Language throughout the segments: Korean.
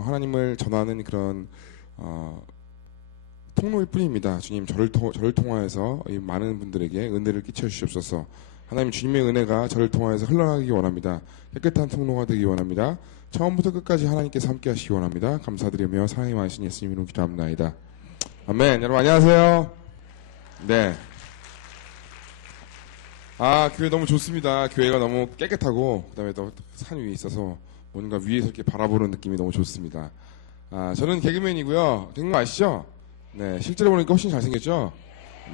하나님을 전하는 그런 통로일 뿐입니다. 주님 저를 통하여서 이 많은 분들에게 은혜를 끼쳐 주시옵소서. 하나님 주님의 은혜가 저를 통하여서 흘러가기 원합니다. 깨끗한 통로가 되기 원합니다. 처음부터 끝까지 하나님께서 함께 하시기 원합니다. 감사드리며 사랑이 많으신 예수님 이름으로 기도합니다. 아멘. 여러분 안녕하세요. 네. 교회 너무 좋습니다. 교회가 너무 깨끗하고 그다음에 또 산 위에 있어서 뭔가 위에서 이렇게 바라보는 느낌이 너무 좋습니다. 저는 개그맨이고요. 개그맨 아시죠? 네, 실제로 보니까 훨씬 잘생겼죠?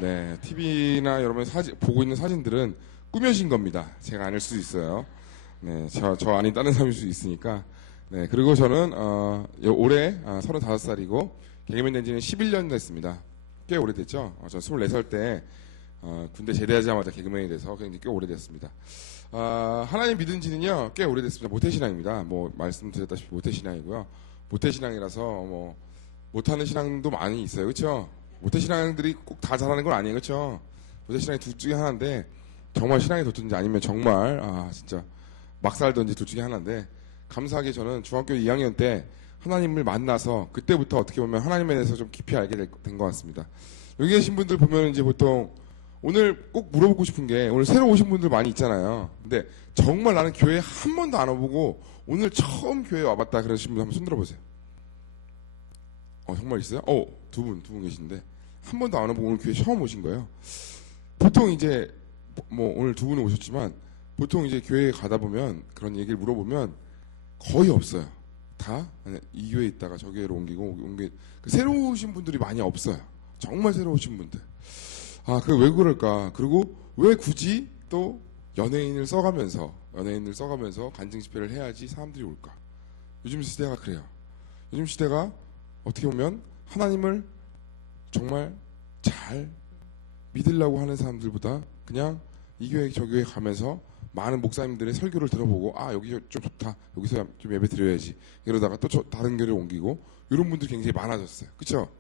네, TV나 여러분이 보고 있는 사진들은 꾸며진 겁니다. 제가 아닐 수도 있어요. 네, 저 아닌 다른 사람일 수도 있으니까. 네, 그리고 저는, 올해 35살이고, 개그맨 된 지는 11년 됐습니다. 꽤 오래됐죠? 저 24살 때, 군대 제대하자마자 개그맨이 돼서 굉장히 꽤 오래됐습니다. 하나님 믿은 지는요, 꽤 오래됐습니다. 모태신앙입니다. 말씀드렸다시피 모태신앙이고요. 모태신앙이라서, 못하는 신앙도 많이 있어요. 그쵸? 모태신앙들이 꼭 다 잘하는 건 아니에요. 그쵸? 모태신앙이 둘 중에 하나인데, 정말 신앙이 돋든지 아니면 정말, 진짜, 막 살든지 둘 중에 하나인데, 감사하게 저는 중학교 2학년 때 하나님을 만나서, 그때부터 어떻게 보면 하나님에 대해서 좀 깊이 알게 된 것 같습니다. 여기 계신 분들 보면 이제 보통, 오늘 꼭 물어보고 싶은 게, 오늘 새로 오신 분들 많이 있잖아요. 근데 정말 나는 교회 한 번도 안 와보고, 오늘 처음 교회에 와봤다 그러신 분 한번 손 들어보세요. 정말 있어요? 두 분 계시는데, 한 번도 안 와보고 오늘 교회 처음 오신 거예요. 보통 이제, 오늘 두 분은 오셨지만, 보통 이제 교회에 가다 보면, 그런 얘기를 물어보면, 거의 없어요. 다, 이 교회에 있다가 저 교회로 옮기고, 새로 오신 분들이 많이 없어요. 정말 새로 오신 분들. 그게 왜 그럴까? 그리고 왜 굳이 또 연예인을 써가면서 간증 집회를 해야지 사람들이 올까? 요즘 시대가 그래요. 요즘 시대가 어떻게 보면 하나님을 정말 잘 믿으려고 하는 사람들보다 그냥 이 교회 저 교회 가면서 많은 목사님들의 설교를 들어보고 여기 좀 좋다. 여기서 좀 예배 드려야지. 이러다가 또 다른 교회를 옮기고 이런 분들이 굉장히 많아졌어요. 그쵸?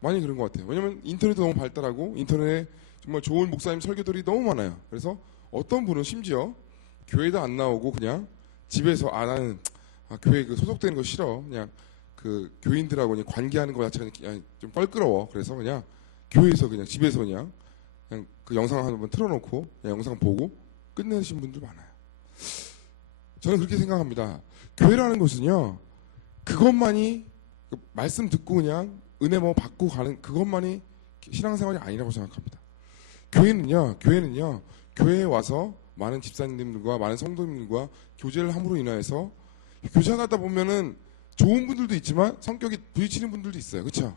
많이 그런 것 같아요. 왜냐면 인터넷도 너무 발달하고 인터넷에 정말 좋은 목사님 설교들이 너무 많아요. 그래서 어떤 분은 심지어 교회도 안 나오고 그냥 집에서 나는 교회 소속되는 거 싫어. 그냥 그 교인들하고 그냥 관계하는 거 자체가 그냥 좀 껄끄러워. 그래서 그냥 교회에서 그냥 집에서 그냥 그 영상 한번 틀어놓고 그냥 영상 보고 끝내신 분들 많아요. 저는 그렇게 생각합니다. 교회라는 것은요, 그것만이 말씀 듣고 그냥 은혜 받고 가는 그것만이 신앙생활이 아니라고 생각합니다. 교회는요, 교회에 와서 많은 집사님들과 많은 성도님들과 교제를 함으로 인하여서 교제하다 보면은 좋은 분들도 있지만 성격이 부딪히는 분들도 있어요. 그렇죠?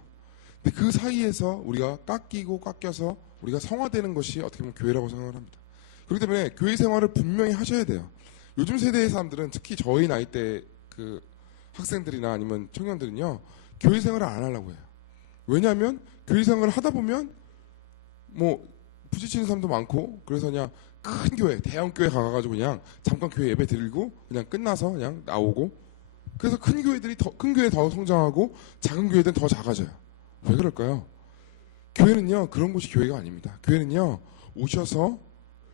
근데 그 사이에서 우리가 깎여서 우리가 성화되는 것이 어떻게 보면 교회라고 생각을 합니다. 그렇기 때문에 교회 생활을 분명히 하셔야 돼요. 요즘 세대의 사람들은 특히 저희 나이대 그 학생들이나 아니면 청년들은요, 교회 생활을 안 하려고 해요. 왜냐하면 교회 생활을 하다 보면 부딪히는 사람도 많고 그래서 그냥 큰 교회, 대형 교회 가가지고 그냥 잠깐 교회 예배 드리고 그냥 끝나서 그냥 나오고 그래서 큰 교회 더 성장하고 작은 교회들은 더 작아져요. 왜 그럴까요? 교회는요, 그런 곳이 교회가 아닙니다. 교회는요, 오셔서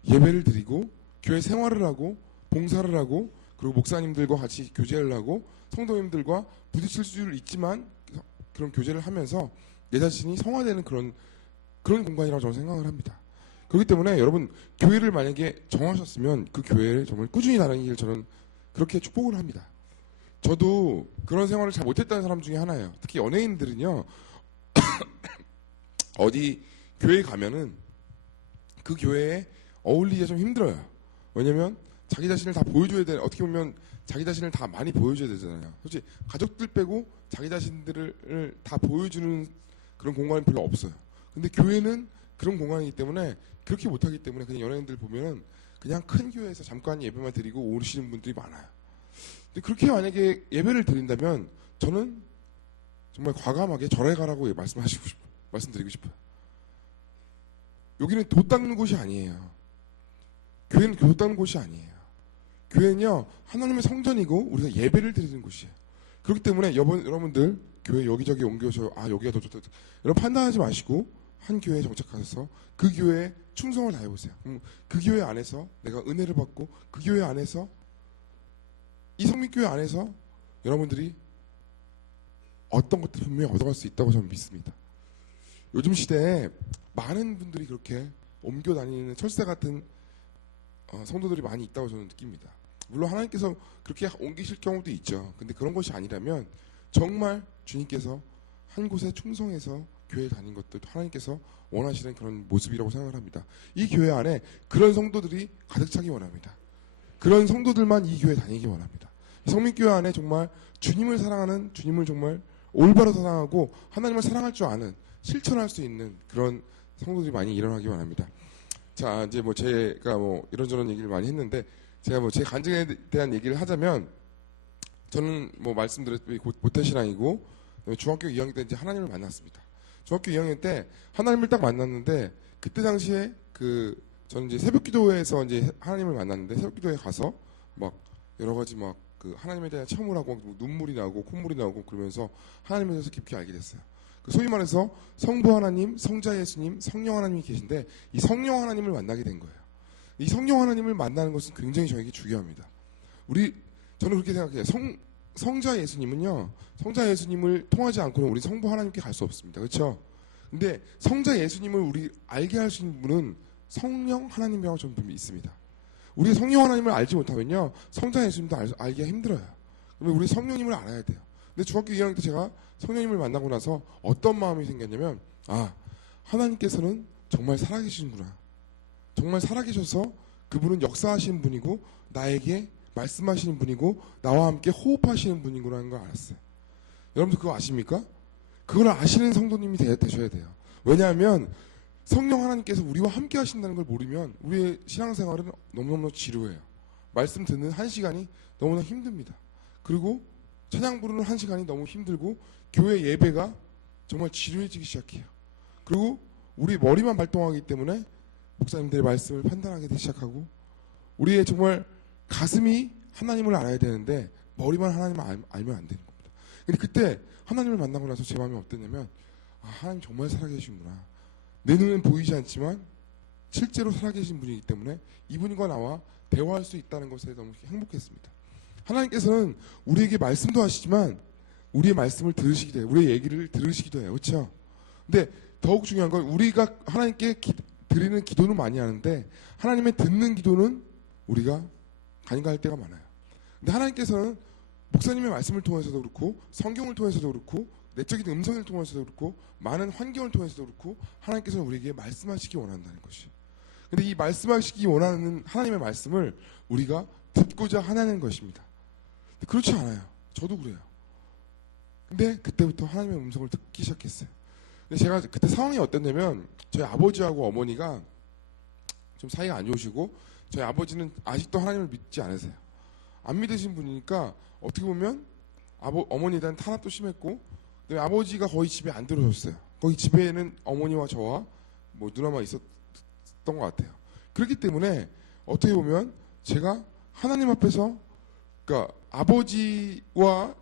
예배를 드리고 교회 생활을 하고 봉사를 하고 그리고 목사님들과 같이 교제를 하고 성도님들과 부딪힐 수 있지만 그런 교제를 하면서 내 자신이 성화되는 그런 공간이라고 저는 생각을 합니다. 그렇기 때문에 여러분 교회를 만약에 정하셨으면 그 교회를 정말 꾸준히 다니길 저는 그렇게 축복을 합니다. 저도 그런 생활을 잘 못했다는 사람 중에 하나예요. 특히 연예인들은요, 어디 교회에 가면은 그 교회에 어울리기가 좀 힘들어요. 왜냐면 자기 자신을 다 보여줘야 돼. 어떻게 보면 자기 자신을 다 많이 보여줘야 되잖아요. 솔직히 가족들 빼고 자기 자신들을 다 보여주는 그런 공간이 별로 없어요. 근데 교회는 그런 공간이기 때문에 그렇게 못하기 때문에 그냥 연예인들 보면은 그냥 큰 교회에서 잠깐 예배만 드리고 오시는 분들이 많아요. 근데 그렇게 만약에 예배를 드린다면 저는 정말 과감하게 절에 가라고 말씀드리고 싶어요. 여기는 돈 닦는 곳이 아니에요. 교회는 돈 닦는 곳이 아니에요. 교회는요, 하나님의 성전이고 우리가 예배를 드리는 곳이에요. 그렇기 때문에 여러분들 교회 여기저기 옮겨서 여기가 더 좋다. 여러분 판단하지 마시고 한 교회에 정착하셔서 그 교회에 충성을 다해보세요. 그 교회 안에서 내가 은혜를 받고 그 교회 안에서 이 성민교회 안에서 여러분들이 어떤 것들 분명히 얻어갈 수 있다고 저는 믿습니다. 요즘 시대에 많은 분들이 그렇게 옮겨 다니는 철새 같은 성도들이 많이 있다고 저는 느낍니다. 물론 하나님께서 그렇게 옮기실 경우도 있죠. 근데 그런 것이 아니라면 정말 주님께서 한 곳에 충성해서 교회 다닌 것도 하나님께서 원하시는 그런 모습이라고 생각을 합니다. 이 교회 안에 그런 성도들이 가득 차기 원합니다. 그런 성도들만 이 교회 다니기 원합니다. 성민교회 안에 정말 주님을 사랑하는, 주님을 정말 올바로 사랑하고 하나님을 사랑할 줄 아는, 실천할 수 있는 그런 성도들이 많이 일어나기 원합니다. 자, 이제 뭐 제가 뭐 이런저런 얘기를 많이 했는데, 제가 뭐 제 간증에 대한 얘기를 하자면, 저는 뭐 말씀드렸듯이 모태신앙이고, 중학교 2학년 때 이제 하나님을 만났습니다. 중학교 2학년 때 하나님을 딱 만났는데, 그때 당시에 저는 이제 새벽 기도회에서 이제 하나님을 만났는데, 새벽 기도회 가서 막 여러 가지 막 하나님에 대한 체험을 하고 눈물이 나고 콧물이 나고 그러면서 하나님에 대해서 깊이 알게 됐어요. 소위 말해서 성부 하나님, 성자 예수님, 성령 하나님이 계신데 이 성령 하나님을 만나게 된 거예요. 이 성령 하나님을 만나는 것은 굉장히 저에게 중요합니다. 저는 그렇게 생각해요. 성자 예수님은요, 성자 예수님을 통하지 않고는 우리 성부 하나님께 갈 수 없습니다. 그렇죠? 근데 성자 예수님을 우리 알게 할 수 있는 분은 성령 하나님이라고 저는 분명히 있습니다. 우리 성령 하나님을 알지 못하면요, 성자 예수님도 알기가 힘들어요. 그러면 우리 성령님을 알아야 돼요. 근데 중학교 2학년 때 제가 성령님을 만나고 나서 어떤 마음이 생겼냐면, 하나님께서는 정말 살아계시는구나. 정말 살아계셔서 그분은 역사하시는 분이고 나에게 말씀하시는 분이고 나와 함께 호흡하시는 분이구나는 걸 알았어요. 여러분들 그거 아십니까? 그걸 아시는 성도님이 되셔야 돼요. 왜냐하면 성령 하나님께서 우리와 함께 하신다는 걸 모르면 우리의 신앙생활은 너무너무 지루해요. 말씀 듣는 한 시간이 너무나 힘듭니다. 그리고 찬양 부르는 한 시간이 너무 힘들고 교회 예배가 정말 지루해지기 시작해요. 그리고 우리 머리만 발동하기 때문에 목사님들의 말씀을 판단하게 되기 시작하고 우리의 정말 가슴이 하나님을 알아야 되는데 머리만 하나님을 알면 안 되는 겁니다. 근데 그때 하나님을 만나고 나서 제 마음이 어땠냐면 하나님 정말 살아계시구나. 내 눈엔 보이지 않지만 실제로 살아계신 분이기 때문에 이분과 나와 대화할 수 있다는 것에 너무 행복했습니다. 하나님께서는 우리에게 말씀도 하시지만 우리의 말씀을 들으시기도 해요. 우리의 얘기를 들으시기도 해요. 그렇죠? 근데 더욱 중요한 건 우리가 하나님께 드리는 기도는 많이 하는데 하나님의 듣는 기도는 우리가 간과할 때가 많아요. 근데 하나님께서는 목사님의 말씀을 통해서도 그렇고 성경을 통해서도 그렇고 내적인 음성을 통해서도 그렇고 많은 환경을 통해서도 그렇고 하나님께서는 우리에게 말씀하시기 원한다는 것이. 근데 이 말씀하시기 원하는 하나님의 말씀을 우리가 듣고자 하는 것입니다. 근데 그렇지 않아요. 저도 그래요. 근데 그때부터 하나님의 음성을 듣기 시작했어요. 근데 제가 그때 상황이 어땠냐면 저희 아버지하고 어머니가 좀 사이가 안 좋으시고 저희 아버지는 아직도 하나님을 믿지 않으세요. 안 믿으신 분이니까 어떻게 보면 어머니에 대한 탄압도 심했고 아버지가 거의 집에 안 들어오셨어요. 거기 집에는 어머니와 저와 뭐 누나만 있었던 것 같아요. 그렇기 때문에 어떻게 보면 제가 하나님 앞에서 그러니까 아버지와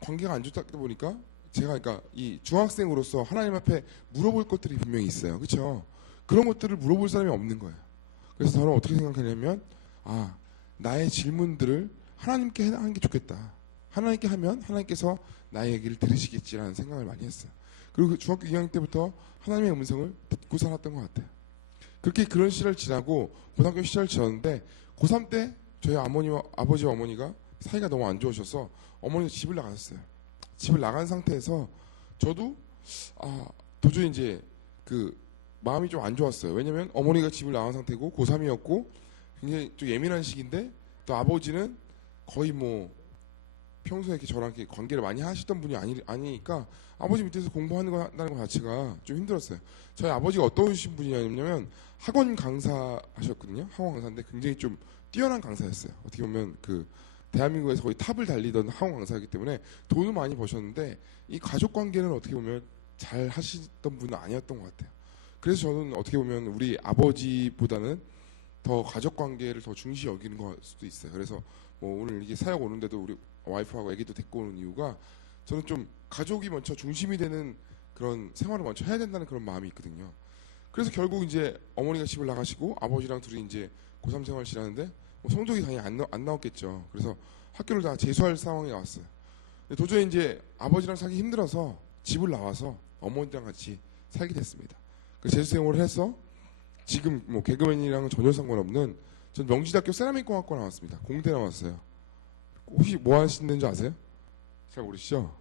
관계가 안 좋다 보니까 제가 그러니까 이 중학생으로서 하나님 앞에 물어볼 것들이 분명히 있어요. 그렇죠? 그런 것들을 물어볼 사람이 없는 거예요. 그래서 저는 어떻게 생각하냐면 나의 질문들을 하나님께 하는 게 좋겠다. 하나님께 하면 하나님께서 나의 얘기를 들으시겠지라는 생각을 많이 했어요. 그리고 중학교 2학년 때부터 하나님의 음성을 듣고 살았던 것 같아요. 그렇게 그런 시절을 지나고 고등학교 시절을 지났는데 고3 때 저희 아버지와 어머니가 사이가 너무 안 좋으셔서 어머니가 집을 나가셨어요. 집을 나간 상태에서 저도 도저히 이제 마음이 좀 안 좋았어요. 왜냐면 어머니가 집을 나간 상태고 고3이었고 굉장히 좀 예민한 시기인데 또 아버지는 거의 뭐 평소에 이렇게 저랑 이렇게 관계를 많이 하시던 분이 아니니까 아버지 밑에서 공부하는 거 한다는 것 자체가 좀 힘들었어요. 저희 아버지가 어떤 분이냐면 학원 강사 하셨거든요. 학원 강사인데 굉장히 좀 뛰어난 강사였어요. 어떻게 보면 대한민국에서 거의 탑을 달리던 학원 강사이기 때문에 돈을 많이 버셨는데 이 가족 관계는 어떻게 보면 잘 하시던 분은 아니었던 것 같아요. 그래서 저는 어떻게 보면 우리 아버지보다는 더 가족 관계를 더 중시 여기는 걸 수도 있어요. 그래서 뭐 오늘 이게 사역 오는데도 우리 와이프하고 아기도 데리고 오는 이유가 저는 좀 가족이 먼저 중심이 되는 그런 생활을 먼저 해야 된다는 그런 마음이 있거든요. 그래서 결국 이제 어머니가 집을 나가시고 아버지랑 둘이 이제 고3 생활을 지나는데 뭐 성적이 당연히 안 나왔겠죠. 그래서 학교를 다 재수할 상황이 왔어요. 도저히 이제 아버지랑 살기 힘들어서 집을 나와서 어머니랑 같이 살게 됐습니다. 그래서 재수 생활을 해서 지금 뭐 개그맨이랑은 전혀 상관없는 전 명지대학교 세라믹공학과 나왔습니다. 공대 나왔어요. 혹시 뭐 하시는 줄 아세요? 잘 모르시죠?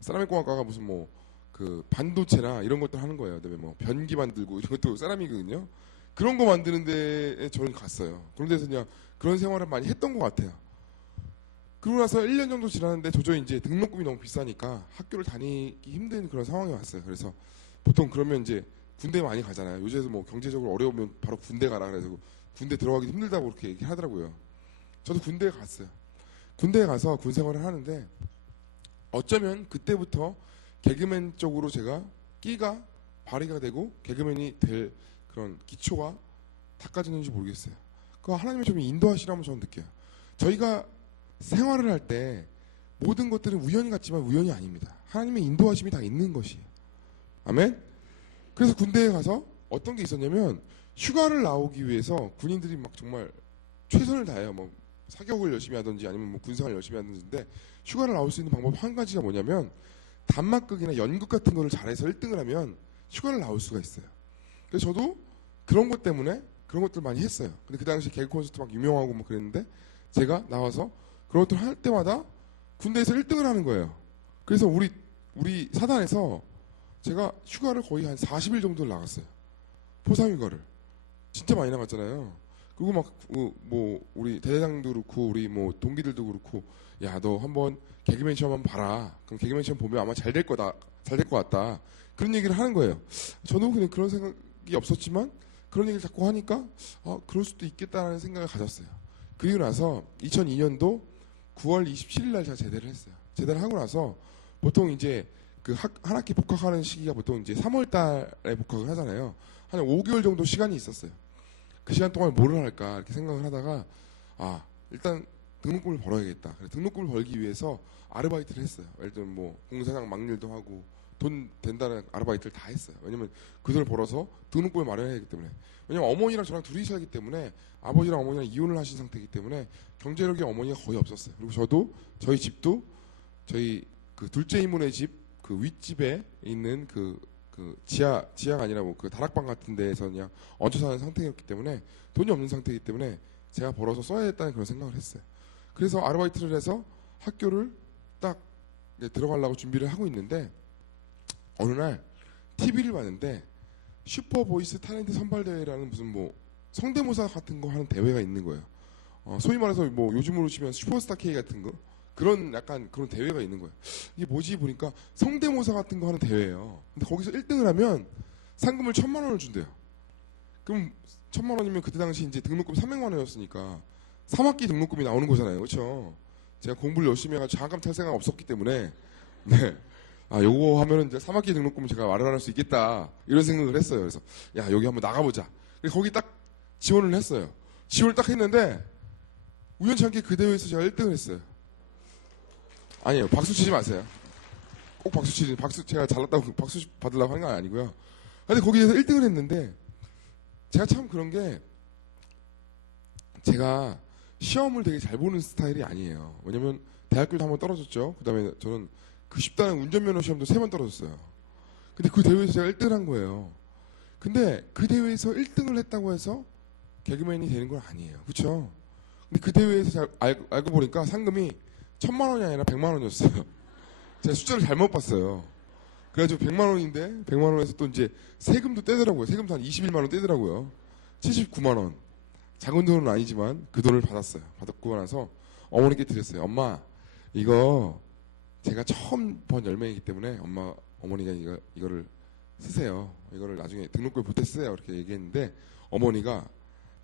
세라믹공학과가 무슨 뭐 그 반도체나 이런 것들 하는 거예요. 그다음에 뭐 변기 만들고 이런 것도 세라믹이거든요. 그런 거 만드는 데에 저는 갔어요. 그런 데서 그냥 그런 생활을 많이 했던 것 같아요. 그러고 나서 1년 정도 지났는데 도저히 이제 등록금이 너무 비싸니까 학교를 다니기 힘든 그런 상황이 왔어요. 그래서 보통 그러면 이제 군대 많이 가잖아요. 요새도 뭐 경제적으로 어려우면 바로 군대 가라 그래서 군대 들어가기 힘들다고 그렇게 얘기하더라고요. 저도 군대에 갔어요. 군대에 가서 군 생활을 하는데 어쩌면 그때부터 개그맨 쪽으로 제가 끼가 발휘가 되고 개그맨이 될 그런 기초가 닦아졌는지 모르겠어요. 그 하나님이 좀 인도하시라면 저는 느껴요. 저희가 생활을 할 때 모든 것들은 우연히 같지만 우연이 아닙니다. 하나님의 인도하심이 다 있는 것이에요. 아멘? 그래서 군대에 가서 어떤 게 있었냐면 휴가를 나오기 위해서 군인들이 막 정말 최선을 다해요. 뭐 사격을 열심히 하든지 아니면 뭐 군생활 열심히 하든지인데 휴가를 나올 수 있는 방법 한 가지가 뭐냐면 단막극이나 연극 같은 거를 잘해서 1등을 하면 휴가를 나올 수가 있어요. 그래서 저도 그런 것 때문에 그런 것들 많이 했어요. 근데 그 당시 개그 콘서트 막 유명하고 뭐 그랬는데 제가 나와서 그런 것들 할 때마다 군대에서 1등을 하는 거예요. 그래서 우리 사단에서 제가 휴가를 거의 한 40일 정도를 나갔어요. 포상휴가를. 진짜 많이 나갔잖아요. 그리고 막 뭐 우리 대대장도 그렇고 우리 뭐 동기들도 그렇고 야 너 한번 개그맨 시험 한번 봐라. 그럼 개그맨 시험 보면 아마 잘 될 거다. 잘 될 것 같다. 그런 얘기를 하는 거예요. 저도 그냥 그런 생각이 없었지만 그런 얘기를 자꾸 하니까 그럴 수도 있겠다라는 생각을 가졌어요. 그리고 나서 2002년도 9월 27일 날 제가 제대를 했어요. 제대를 하고 나서 보통 이제 그 한 학기 복학하는 시기가 보통 이제 3월 달에 복학을 하잖아요. 한 5개월 정도 시간이 있었어요. 그 시간 동안 뭐를 할까 이렇게 생각을 하다가 일단 등록금을 벌어야겠다. 그래서 등록금을 벌기 위해서 아르바이트를 했어요. 예를 들면 뭐 공사장 막일도 하고 돈 된다는 아르바이트를 다 했어요. 왜냐면 그 돈을 벌어서 등록금을 마련해야 하기 때문에. 왜냐면 어머니랑 저랑 둘이 살기 때문에 아버지랑 어머니랑 이혼을 하신 상태이기 때문에 경제력이 어머니가 거의 없었어요. 그리고 저도 저희 집도 저희 그 둘째 이모네 집 그 윗집에 있는 그 지하가 아니라 뭐 그 다락방 같은 데에서 그냥 얹혀 사는 상태였기 때문에 돈이 없는 상태이기 때문에 제가 벌어서 써야겠다는 그런 생각을 했어요. 그래서 아르바이트를 해서 학교를 딱 들어가려고 준비를 하고 있는데 어느 날 TV를 봤는데 슈퍼보이스 탤런트 선발대회라는 무슨 뭐 성대모사 같은 거 하는 대회가 있는 거예요. 소위 말해서 뭐 요즘으로 치면 슈퍼스타 K 같은 거 그런 약간 그런 대회가 있는 거예요. 이게 뭐지 보니까 성대모사 같은 거 하는 대회예요. 근데 거기서 1등을 하면 상금을 1,000만 원을 준대요. 그럼 1,000만 원이면 그때 당시 이제 등록금 300만 원이었으니까 3학기 등록금이 나오는 거잖아요. 그렇죠? 제가 공부를 열심히 해가지고 장학금 탈세가 없었기 때문에 네. 요거 하면은 이제 3학기 등록금 제가 마련할 수 있겠다. 이런 생각을 했어요. 그래서 야, 여기 한번 나가보자. 그래서 거기 딱 지원을 했어요. 지원을 딱 했는데 우연치 않게 그 대회에서 제가 1등을 했어요. 아니에요. 박수 치지 마세요. 꼭 박수 치지. 제가 잘났다고 박수 받으려고 하는 건 아니고요. 근데 거기에서 1등을 했는데 제가 참 그런 게 제가 시험을 되게 잘 보는 스타일이 아니에요. 왜냐면 대학교도 한번 떨어졌죠. 그 다음에 저는 그 쉽다는 운전면허 시험도 3번 떨어졌어요. 근데 그 대회에서 제가 1등을 한 거예요. 근데 그 대회에서 1등을 했다고 해서 개그맨이 되는 건 아니에요. 그렇죠? 근데 그 대회에서 제가 알고 보니까 상금이 1,000만 원이 아니라 100만 원이었어요. 제가 숫자를 잘못 봤어요. 그래가지고 100만 원인데 100만 원에서 또 이제 세금도 떼더라고요. 세금도 한 21만 원 떼더라고요. 79만 원. 작은 돈은 아니지만 그 돈을 받았어요. 받고 나서 어머니께 드렸어요. 엄마, 이거 제가 처음 번 열매이기 때문에 어머니가 이거를 쓰세요. 이거를 나중에 등록금에 보태 쓰세요. 이렇게 얘기했는데 어머니가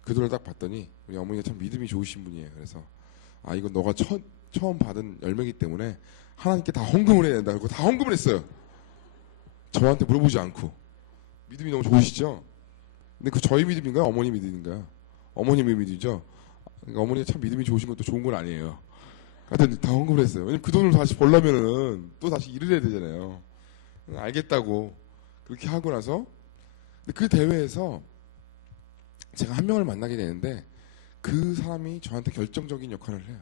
그 돈을 딱 봤더니 우리 어머니가 참 믿음이 좋으신 분이에요. 그래서 이건 너가 처음 받은 열매이기 때문에 하나님께 다 헌금을 해야 된다. 그리고 다 헌금을 했어요. 저한테 물어보지 않고. 믿음이 너무 좋으시죠? 근데 그 저희 믿음인가요? 어머니 믿음인가요? 어머님의 믿음이죠? 그러니까 어머니가 참 믿음이 좋으신 것도 좋은 건 아니에요. 하여튼 다 헌금을 했어요. 왜냐면 그 돈을 다시 벌려면은 또 다시 일을 해야 되잖아요. 알겠다고 그렇게 하고 나서 근데 그 대회에서 제가 한 명을 만나게 되는데 그 사람이 저한테 결정적인 역할을 해요.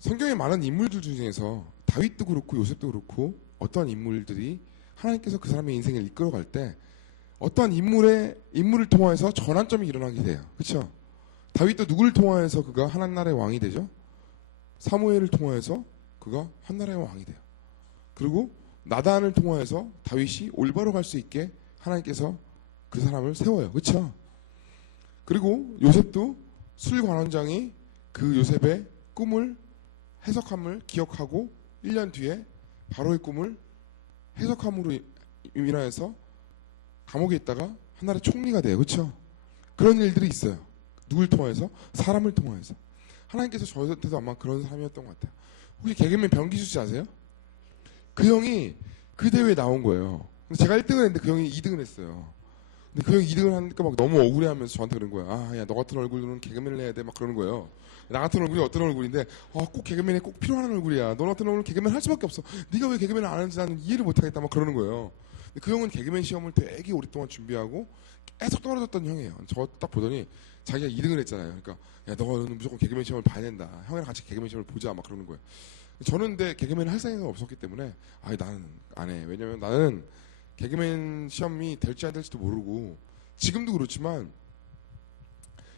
성경에 많은 인물들 중에서 다윗도 그렇고 요셉도 그렇고 어떠한 인물들이 하나님께서 그 사람의 인생을 이끌어갈 때 어떠한 인물을 통해서 전환점이 일어나게 돼요. 그렇죠? 다윗도 누구를 통해서 그가 하나님 나라의 왕이 되죠? 사무엘을 통해서 그가 한 나라의 왕이 돼요. 그리고 나단을 통해서 다윗이 올바로 갈 수 있게 하나님께서 그 사람을 세워요. 그렇죠? 그리고 요셉도 술관원장이 그 요셉의 꿈을 해석함을 기억하고 1년 뒤에 바로의 꿈을 해석함으로 인하여서 감옥에 있다가 하나의 총리가 돼요. 그렇죠? 그런 일들이 있어요. 누굴 통해서? 사람을 통해서. 하나님께서 저한테도 아마 그런 사람이었던 것 같아요. 혹시 개그맨 변기수 씨 아세요? 그 형이 그 대회에 나온 거예요. 근데 제가 1등을 했는데 그 형이 2등을 했어요. 근데 그 형이 2등을 하니까 막 너무 억울해하면서 저한테 그런 거예요. 아, 야, 너 같은 얼굴은 개그맨을 해야 돼. 막 그러는 거예요. 나 같은 얼굴이 어떤 얼굴인데, 꼭 개그맨에 꼭 필요한 얼굴이야. 너 같은 얼굴은 개그맨 할 수밖에 없어. 네가 왜 개그맨을 안 하는지 나는 이해를 못하겠다. 막 그러는 거예요. 근데 그 형은 개그맨 시험을 되게 오랫동안 준비하고 계속 떨어졌던 형이에요. 저 딱 보더니 자기가 2등을 했잖아요. 그러니까 야, 너는 무조건 개그맨 시험을 봐야 된다. 형이랑 같이 개그맨 시험을 보자. 막 그러는 거예요. 저는 근데 개그맨을 할 생각이 없었기 때문에 나는 안 해. 왜냐면 나는 개그맨 시험이 될지 안 될지도 모르고 지금도 그렇지만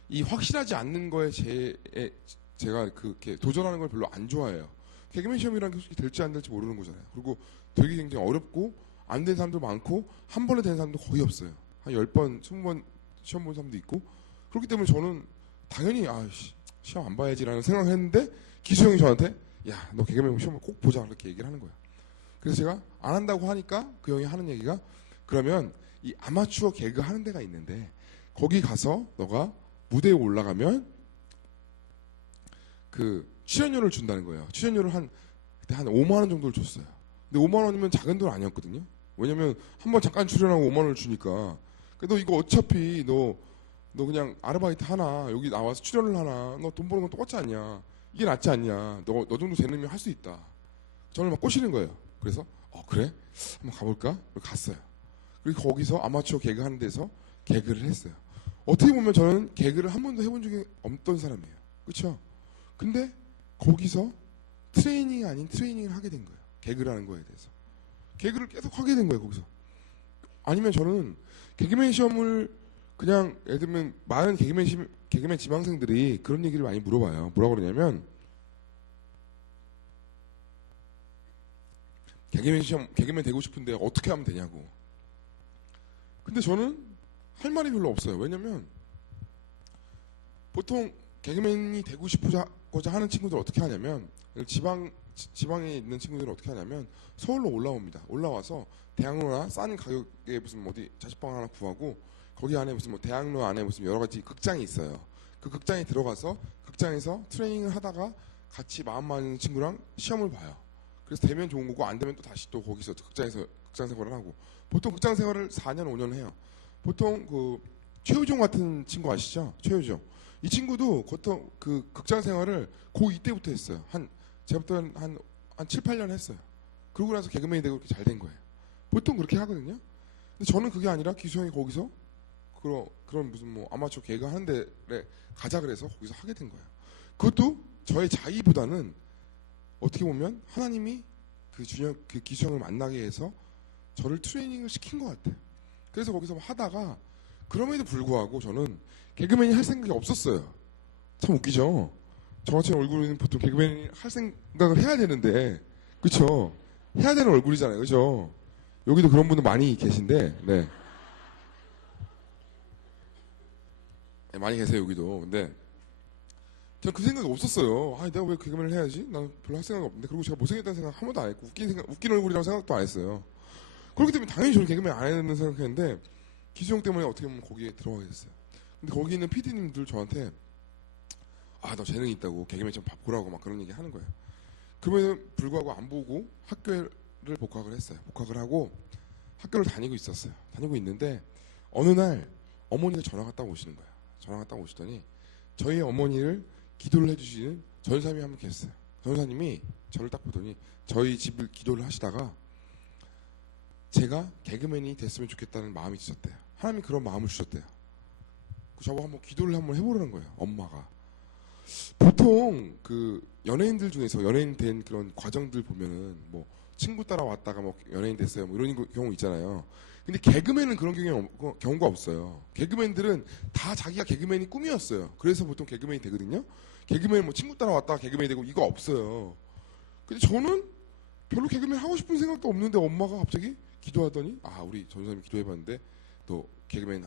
이 확실하지 않는 거에 제가 그렇게 도전하는 걸 별로 안 좋아해요. 개그맨 시험이라는 게 솔직히 될지 안 될지 모르는 거잖아요. 그리고 되게 굉장히 어렵고 안 된 사람도 많고 한 번에 된 사람도 거의 없어요. 한 10번, 20번 시험 본 사람도 있고 그렇기 때문에 저는 당연히 시험 안 봐야지라는 생각을 했는데 기수 형이 저한테 야, 너 개그맨 시험을 꼭 보자 그렇게 얘기를 하는 거예요. 그래서 제가 안 한다고 하니까 그 형이 하는 얘기가 그러면 이 아마추어 개그 하는 데가 있는데 거기 가서 너가 무대에 올라가면 그 출연료를 준다는 거예요. 출연료를 그때 한 5만 원 정도를 줬어요. 근데 5만 원이면 작은 돈 아니었거든요. 왜냐면 한번 잠깐 출연하고 5만 원을 주니까. 너 이거 어차피 너 그냥 아르바이트 하나 여기 나와서 출연을 하나 너 돈 버는 건 똑같지 않냐. 이게 낫지 않냐. 너 정도 되면 할 수 있다. 저를 막 꼬시는 거예요. 그래서 그래? 한번 가볼까? 갔어요. 그리고 거기서 아마추어 개그 하는 데서 개그를 했어요. 어떻게 보면 저는 개그를 한 번도 해본 적이 없던 사람이에요. 그렇죠? 근데 거기서 트레이닝이 아닌 트레이닝을 하게 된 거예요. 개그라는 거에 대해서. 개그를 계속 하게 된 거예요. 거기서. 아니면 저는 개그맨 시험을 그냥 예를 들면 많은 개그맨 지망생들이 그런 얘기를 많이 물어봐요. 뭐라고 그러냐면 개그맨 되고 싶은데 어떻게 하면 되냐고. 근데 저는 할 말이 별로 없어요. 왜냐면 보통 개그맨이 되고 싶고자 하는 친구들 어떻게 하냐면 지방에 있는 친구들은 어떻게 하냐면 서울로 올라옵니다. 올라와서 대학로나 싼 가격에 무슨 어디 자취방 하나 구하고 거기 안에 무슨 대학로 안에 무슨 여러 가지 극장이 있어요. 그 극장에 들어가서 극장에서 트레이닝을 하다가 같이 마음 맞는 친구랑 시험을 봐요. 그래서 되면 좋은 거고 안 되면 또 다시 또 거기서 극장 생활을 하고 보통 극장 생활을 4년 5년 해요. 보통 그 최효종 같은 친구 아시죠? 최효종. 이 친구도 보통 그 극장 생활을 고2 때부터 했어요. 제가 부터 한 7, 8년 했어요. 그러고 나서 개그맨이 되고 이렇게 잘 된 거예요. 보통 그렇게 하거든요. 근데 저는 그게 아니라 기수형이 거기서 그런 무슨 아마추어 개그 하는 데에 가자 그래서 거기서 하게 된 거예요. 그것도 저의 자의보다는 어떻게 보면 하나님이 그 기수형을 만나게 해서 저를 트레이닝을 시킨 것 같아요. 그래서 거기서 하다가 그럼에도 불구하고 저는 개그맨이 할 생각이 없었어요. 참 웃기죠? 저같이 얼굴은 보통 개그맨이 할 생각을 해야 되는데 그쵸? 해야 되는 얼굴이잖아요. 그죠? 여기도 그런 분들 많이 계신데 네, 많이 계세요 여기도. 근데 전 그 생각이 없었어요. 내가 왜 개그맨을 해야지? 난 별로 할 생각이 없는데. 그리고 제가 못생겼다는 생각 한 번도 안 했고 웃긴 얼굴이라고 생각도 안 했어요. 그렇기 때문에 당연히 저는 개그맨 안 해야 된다는 생각했는데 기수형 때문에 어떻게 보면 거기에 들어가게 됐어요. 근데 거기 있는 PD님들 저한테 너 재능이 있다고 개그맨 좀 보라고 막 그런 얘기 하는 거예요. 그럼에도 불구하고 안 보고 학교를 복학을 했어요. 복학을 하고 학교를 다니고 있었어요. 다니고 있는데 어느 날 어머니가 전화가 딱 오시는 거예요. 전화가 딱 오시더니 저희 어머니를 기도를 해주시는 전사님이 한 분 계셨어요. 전사님이 저를 딱 보더니 저희 집을 기도를 하시다가 제가 개그맨이 됐으면 좋겠다는 마음이 드셨대요. 하나님이 그런 마음을 주셨대요. 저보고 한번 기도를 한번 해보라는 거예요. 엄마가. 보통 그 연예인들 중에서 연예인 된 그런 과정들 보면은 뭐 친구 따라왔다가 뭐 연예인 됐어요. 뭐 이런 경우 있잖아요. 근데 개그맨은 그런 경우가 없어요. 개그맨들은 다 자기가 개그맨이 꿈이었어요. 그래서 보통 개그맨이 되거든요. 개그맨 뭐 친구 따라왔다가 개그맨이 되고 이거 없어요. 근데 저는 별로 개그맨 하고 싶은 생각도 없는데 엄마가 갑자기 기도하더니 우리 전사님이 기도해봤는데 너 개그맨이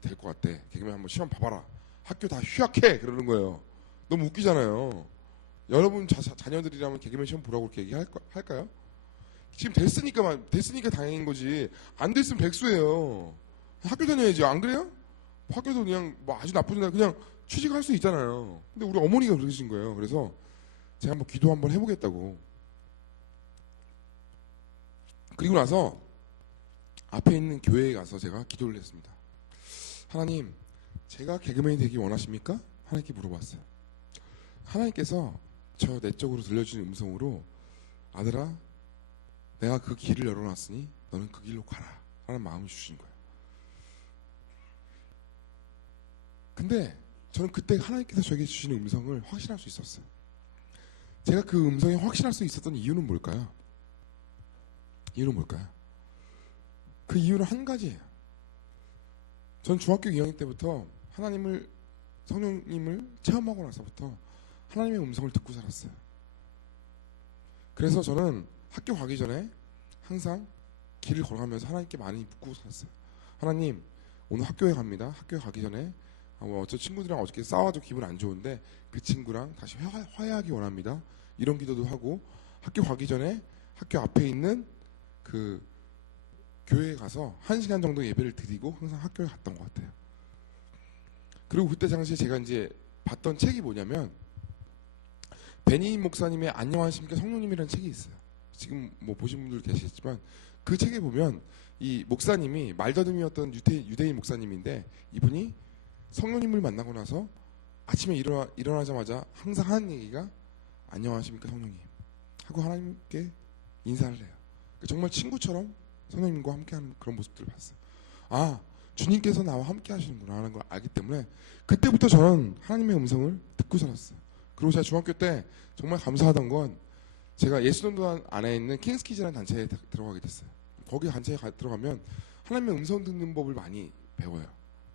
될 것 같대. 개그맨 한번 시험 봐봐라. 학교 다 휴학해 그러는 거예요. 너무 웃기잖아요. 여러분 자녀들이라면 개그맨 시험 보라고 그렇게 얘기할까요? 지금 됐으니까 다행인 거지. 안 됐으면 백수예요. 학교 다녀야지. 안 그래요? 학교도 그냥 뭐 아주 나쁘진 않아 그냥 취직할 수 있잖아요. 근데 우리 어머니가 그러신 거예요. 그래서 제가 한번 기도 한번 해보겠다고. 그리고 나서 앞에 있는 교회에 가서 제가 기도를 했습니다. 하나님, 제가 개그맨이 되기 원하십니까? 하나님께 물어봤어요. 하나님께서 저 내적으로 들려주는 음성으로 아들아, 내가 그 길을 열어놨으니 너는 그 길로 가라 라는 마음을 주신 거예요. 근데 저는 그때 하나님께서 저에게 주시는 음성을 확신할 수 있었어요. 제가 그 음성에 확신할 수 있었던 이유는 뭘까요? 그 이유는 한 가지예요. 전 중학교 2학년 때부터 성령님을 체험하고 나서부터 하나님의 음성을 듣고 살았어요. 그래서 저는 학교 가기 전에 항상 길을 걸어가면서 하나님께 많이 묻고 살았어요. 하나님, 오늘 학교에 갑니다. 학교에 가기 전에 저 친구들이랑 어저께 싸워서 기분 안 좋은데 그 친구랑 다시 화해하기 원합니다. 이런 기도도 하고 학교 가기 전에 학교 앞에 있는 그 교회에 가서 1시간 정도 예배를 드리고 항상 학교에 갔던 것 같아요. 그리고 그때 당시에 제가 이제 봤던 책이 뭐냐면 베니인 목사님의 안녕하십니까 성령님이라는 책이 있어요. 지금 뭐 보신 분들 계시겠지만 그 책에 보면 이 목사님이 말더듬이었던 유대인 목사님인데 이분이 성령님을 만나고 나서 아침에 일어나자마자 항상 하는 얘기가 안녕하십니까 성령님 하고 하나님께 인사를 해요. 정말 친구처럼 성령님과 함께하는 그런 모습들을 봤어요. 주님께서 나와 함께 하시는구나 하는 걸 알기 때문에 그때부터 저는 하나님의 음성을 듣고 살았어요. 그리고 제가 중학교 때 정말 감사하던 건 제가 예수전도단 안에 있는 킹스키즈라는 단체에 들어가게 됐어요. 거기 단체에 들어가면 하나님의 음성 듣는 법을 많이 배워요.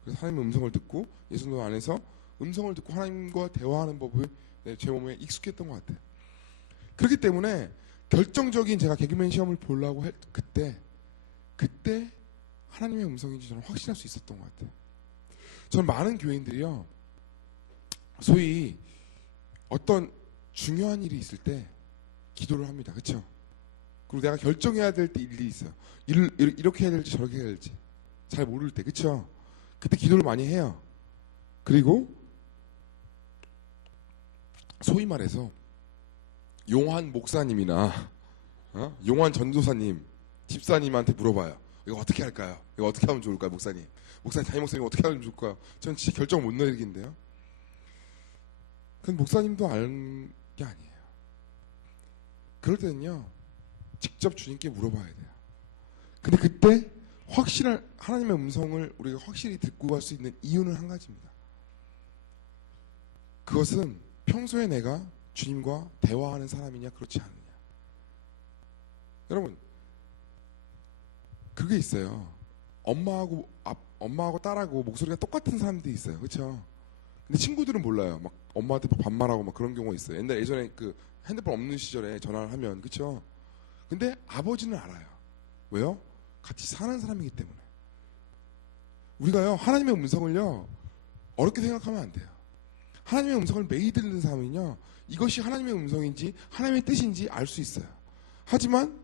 그래서 하나님의 음성을 듣고 예수전도단 안에서 음성을 듣고 하나님과 대화하는 법을 제 몸에 익숙했던 것 같아요. 그렇기 때문에 결정적인 제가 개그맨 시험을 보려고 할 그때 하나님의 음성인지 저는 확신할 수 있었던 것 같아요. 저는 많은 교인들이요, 소위 어떤 중요한 일이 있을 때 기도를 합니다. 그렇죠? 그리고 내가 결정해야 될 때 일이 있어요. 이렇게 해야 될지 저렇게 해야 될지 잘 모를 때, 그렇죠? 그때 기도를 많이 해요. 그리고 소위 말해서 용한 목사님이나 용한 전도사님, 집사님한테 물어봐요. 이거 어떻게 할까요? 이거 어떻게 하면 좋을까요, 목사님? 담임 목사님 어떻게 하면 좋을까요? 전 진짜 결정 못 내리겠는데요. 그건 목사님도 아는 게 아니에요. 그럴 때는요, 직접 주님께 물어봐야 돼요. 근데 그때 하나님의 음성을 우리가 확실히 듣고 갈 수 있는 이유는 한 가지입니다. 그것은 평소에 내가 주님과 대화하는 사람이냐 그렇지 않느냐. 여러분, 그게 있어요. 엄마하고 딸하고 목소리가 똑같은 사람들이 있어요. 그렇죠? 근데 친구들은 몰라요. 막 엄마한테 반말하고 막 그런 경우가 있어요. 예전에 그 핸드폰 없는 시절에 전화를 하면, 그렇죠? 근데 아버지는 알아요. 왜요? 같이 사는 사람이기 때문에. 우리가요, 하나님의 음성을요, 어렵게 생각하면 안 돼요. 하나님의 음성을 매일 듣는 사람은요, 이것이 하나님의 음성인지 하나님의 뜻인지 알 수 있어요. 하지만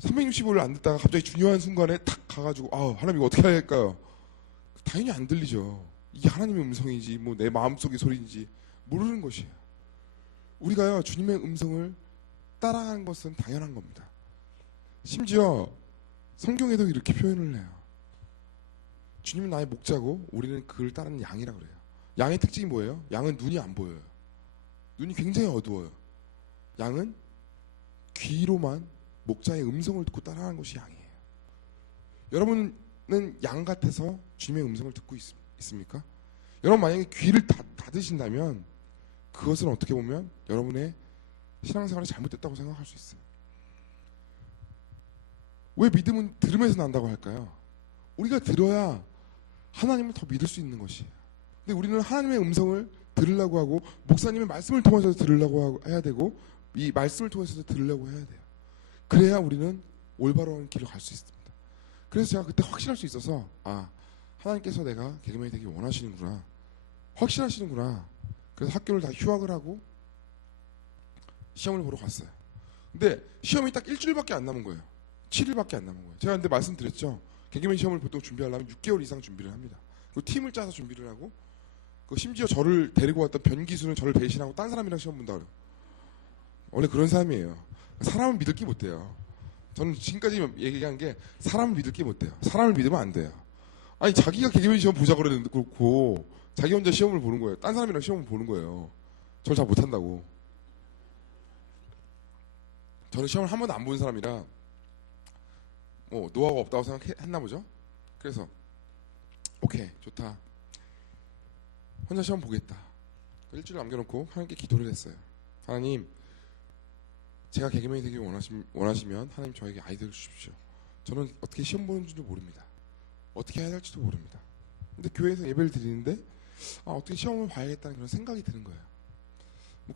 365일 안 듣다가 갑자기 중요한 순간에 탁 가가지고 하나님 이거 어떻게 해야 할까요? 당연히 안 들리죠. 이게 하나님의 음성인지 뭐 내 마음속의 소리인지 모르는 것이에요. 우리가요, 주님의 음성을 따라가는 것은 당연한 겁니다. 심지어 성경에도 이렇게 표현을 해요. 주님은 나의 목자고 우리는 그를 따르는 양이라고 그래요. 양의 특징이 뭐예요? 양은 눈이 안 보여요. 눈이 굉장히 어두워요. 양은 귀로만 목자의 음성을 듣고 따라가는 것이 양이에요. 여러분은 양 같아서 주님의 음성을 듣고 있습니까? 여러분 만약에 귀를 닫으신다면 그것은 어떻게 보면 여러분의 신앙생활이 잘못됐다고 생각할 수 있어요. 왜 믿음은 들으면서 난다고 할까요? 우리가 들어야 하나님을 더 믿을 수 있는 것이에요. 근데 우리는 하나님의 음성을 들으려고 하고 목사님의 말씀을 통해서 들으려고 해야 되고 이 말씀을 통해서 들으려고 해야 돼요. 그래야 우리는 올바른 길을 갈 수 있습니다. 그래서 제가 그때 확신할 수 있어서 하나님께서 내가 개그맨이 되기 원하시는구나. 확신하시는구나. 그래서 학교를 다 휴학을 하고 시험을 보러 갔어요. 근데 시험이 딱 일주일밖에 안 남은 거예요. 7일밖에 안 남은 거예요. 제가 근데 말씀드렸죠. 개그맨 시험을 보통 준비하려면 6개월 이상 준비를 합니다. 그리고 팀을 짜서 준비를 하고 심지어 저를 데리고 왔던 변기수는 저를 배신하고 딴 사람이랑 시험 본다 그래요. 원래 그런 사람이에요. 사람을 믿을 게 못 돼요. 저는 지금까지 얘기한 게 사람을 믿을 게 못 돼요. 사람을 믿으면 안 돼요. 아니 자기가 개그맨 시험 보자 그랬는데 그렇고 자기 혼자 시험을 보는 거예요. 딴 사람이랑 시험을 보는 거예요. 저를 잘 못한다고. 저는 시험을 한 번도 안 본 사람이라 노하우가 없다고 생각했나 보죠. 그래서 오케이 좋다. 혼자 시험 보겠다. 일주일 남겨놓고 하나님께 기도를 했어요. 하나님, 제가 개그맨이 되길 원하시면 하나님 저에게 아이디어를 주십시오. 저는 어떻게 시험 보는 줄도 모릅니다. 어떻게 해야 할지도 모릅니다. 근데 교회에서 예배를 드리는데 어떻게 시험을 봐야겠다는 그런 생각이 드는 거예요.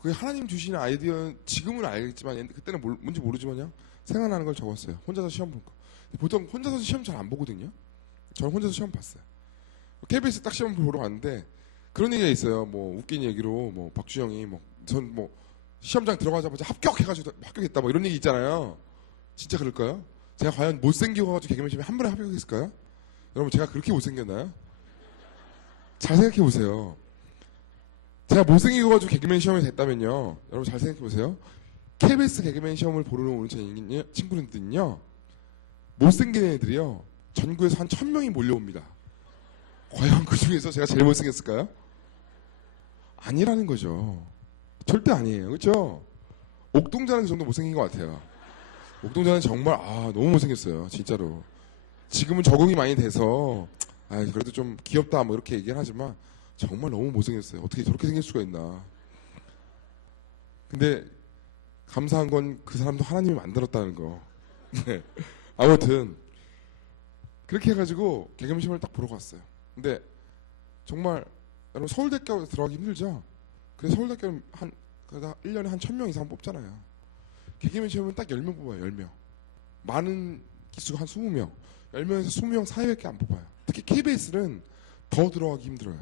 그게 하나님 주신 아이디어 지금은 알겠지만 그때는 뭔지 모르지만요. 생각나는 걸 적었어요. 혼자서 시험 볼 거. 보통 혼자서 시험 잘 안 보거든요. 저는 혼자서 시험 봤어요. KBS 딱 시험 보러 갔는데 그런 얘기가 있어요. 웃긴 얘기로 박주영이 전 시험장 들어가자마자 합격해가지고 합격했다 이런 얘기 있잖아요. 진짜 그럴까요? 제가 과연 못생겨가지고 개그맨 시험에 한 번에 합격했을까요? 여러분 제가 그렇게 못생겼나요? 잘 생각해 보세요. 제가 못생겨가지고 개그맨 시험에 됐다면요. 여러분 잘 생각해 보세요. KBS 개그맨 시험을 보러 오는 친구들은요. 못생긴 애들이요. 전국에서 한 1000명이 몰려옵니다. 과연 그 중에서 제가 제일 못생겼을까요? 아니라는 거죠. 절대 아니에요. 그렇죠? 옥동자는 그 정도 못생긴 것 같아요. 옥동자는 정말 너무 못생겼어요. 진짜로. 지금은 적응이 많이 돼서 그래도 좀 귀엽다 이렇게 얘기를 하지만 정말 너무 못생겼어요. 어떻게 저렇게 생길 수가 있나. 근데 감사한 건 그 사람도 하나님이 만들었다는 거. 네. 아무튼 그렇게 해가지고 개그맨 시험을 딱 보러 갔어요. 근데 정말 여러분 서울대학교 들어가기 힘들죠? 그래서 서울대학교는 1년에 한 1000명 이상 뽑잖아요. 개그맨 시험은 딱 10명 뽑아요. 10명. 많은 기수가 한 20명. 10명에서 20명 사이밖에 안 뽑아요. 특히 KBS는 더 들어가기 힘들어요.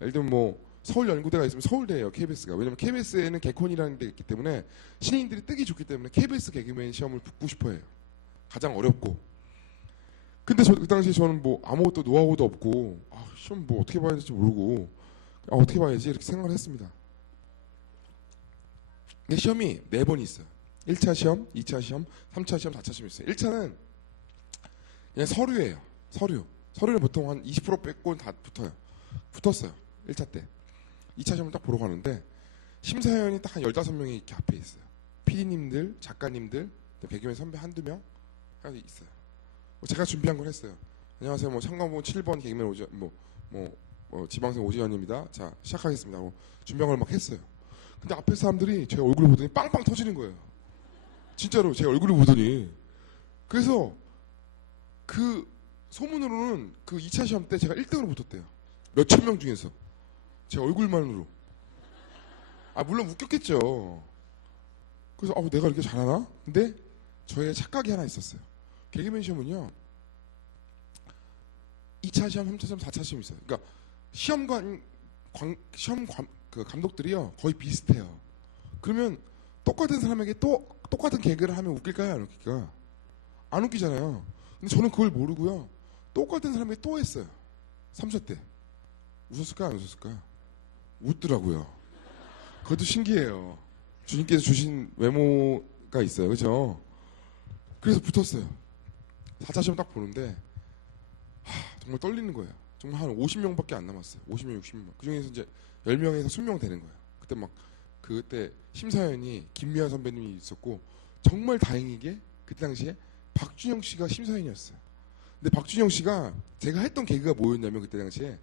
예를 들면 서울연구대가 있으면 서울대예요. KBS가. 왜냐면 KBS에는 개콘이라는 데 있기 때문에 신인들이 뜨기 좋기 때문에 KBS 개그맨 시험을 붙고 싶어해요. 가장 어렵고. 근데 그 당시에 저는 아무것도 노하우도 없고 시험 어떻게 봐야 될지 모르고 어떻게 봐야지 이렇게 생각을 했습니다. 근데 시험이 4번이 있어요. 1차 시험, 2차 시험, 3차 시험, 4차 시험이 있어요. 1차는 그냥 서류예요. 서류는 보통 한 20% 빼고는 다 붙었어요. 1차 때. 2차 시험을 딱 보러 가는데 심사위원이 딱 한 15명이 이렇게 앞에 있어요. PD님들, 작가님들, 개그맨 선배 한두 명 있어요. 제가 준비한 걸 했어요. 안녕하세요. 참가번호 7번 개그맨 지방생 오지환입니다. 자, 시작하겠습니다. 하고 준비한 걸 막 했어요. 근데 앞에 사람들이 제 얼굴을 보더니 빵빵 터지는 거예요. 진짜로 제 얼굴을 보더니. 그래서 그 소문으로는 그 2차 시험 때 제가 1등으로 붙었대요. 몇천 명 중에서. 제 얼굴만으로. 물론 웃겼겠죠. 그래서 내가 이렇게 잘하나? 근데 저의 착각이 하나 있었어요. 개그맨 시험은요. 2차 시험, 3차 시험, 4차 시험이 있어요. 그러니까 시험 감독들이요. 거의 비슷해요. 그러면 똑같은 사람에게 또 똑같은 개그를 하면 웃길까요? 안 웃길까요? 안 웃기잖아요. 근데 저는 그걸 모르고요. 똑같은 사람에게 또 했어요. 3차 때. 웃었을까요? 안 웃었을까요? 웃더라고요. 그것도 신기해요. 주님께서 주신 외모가 있어요. 그죠? 그래서 붙었어요. 4차 시험 딱 보는데 정말 떨리는 거예요. 정말 한 50명밖에 안 남았어요. 50명, 60명. 그 중에서 이제 10명에서 20명 되는 거예요. 그때 심사위원이 김미아 선배님이 있었고 정말 다행이게 그때 당시에 박준영 씨가 심사위원이었어요. 근데 박준영 씨가 제가 했던 개그가 뭐였냐면 그때 당시에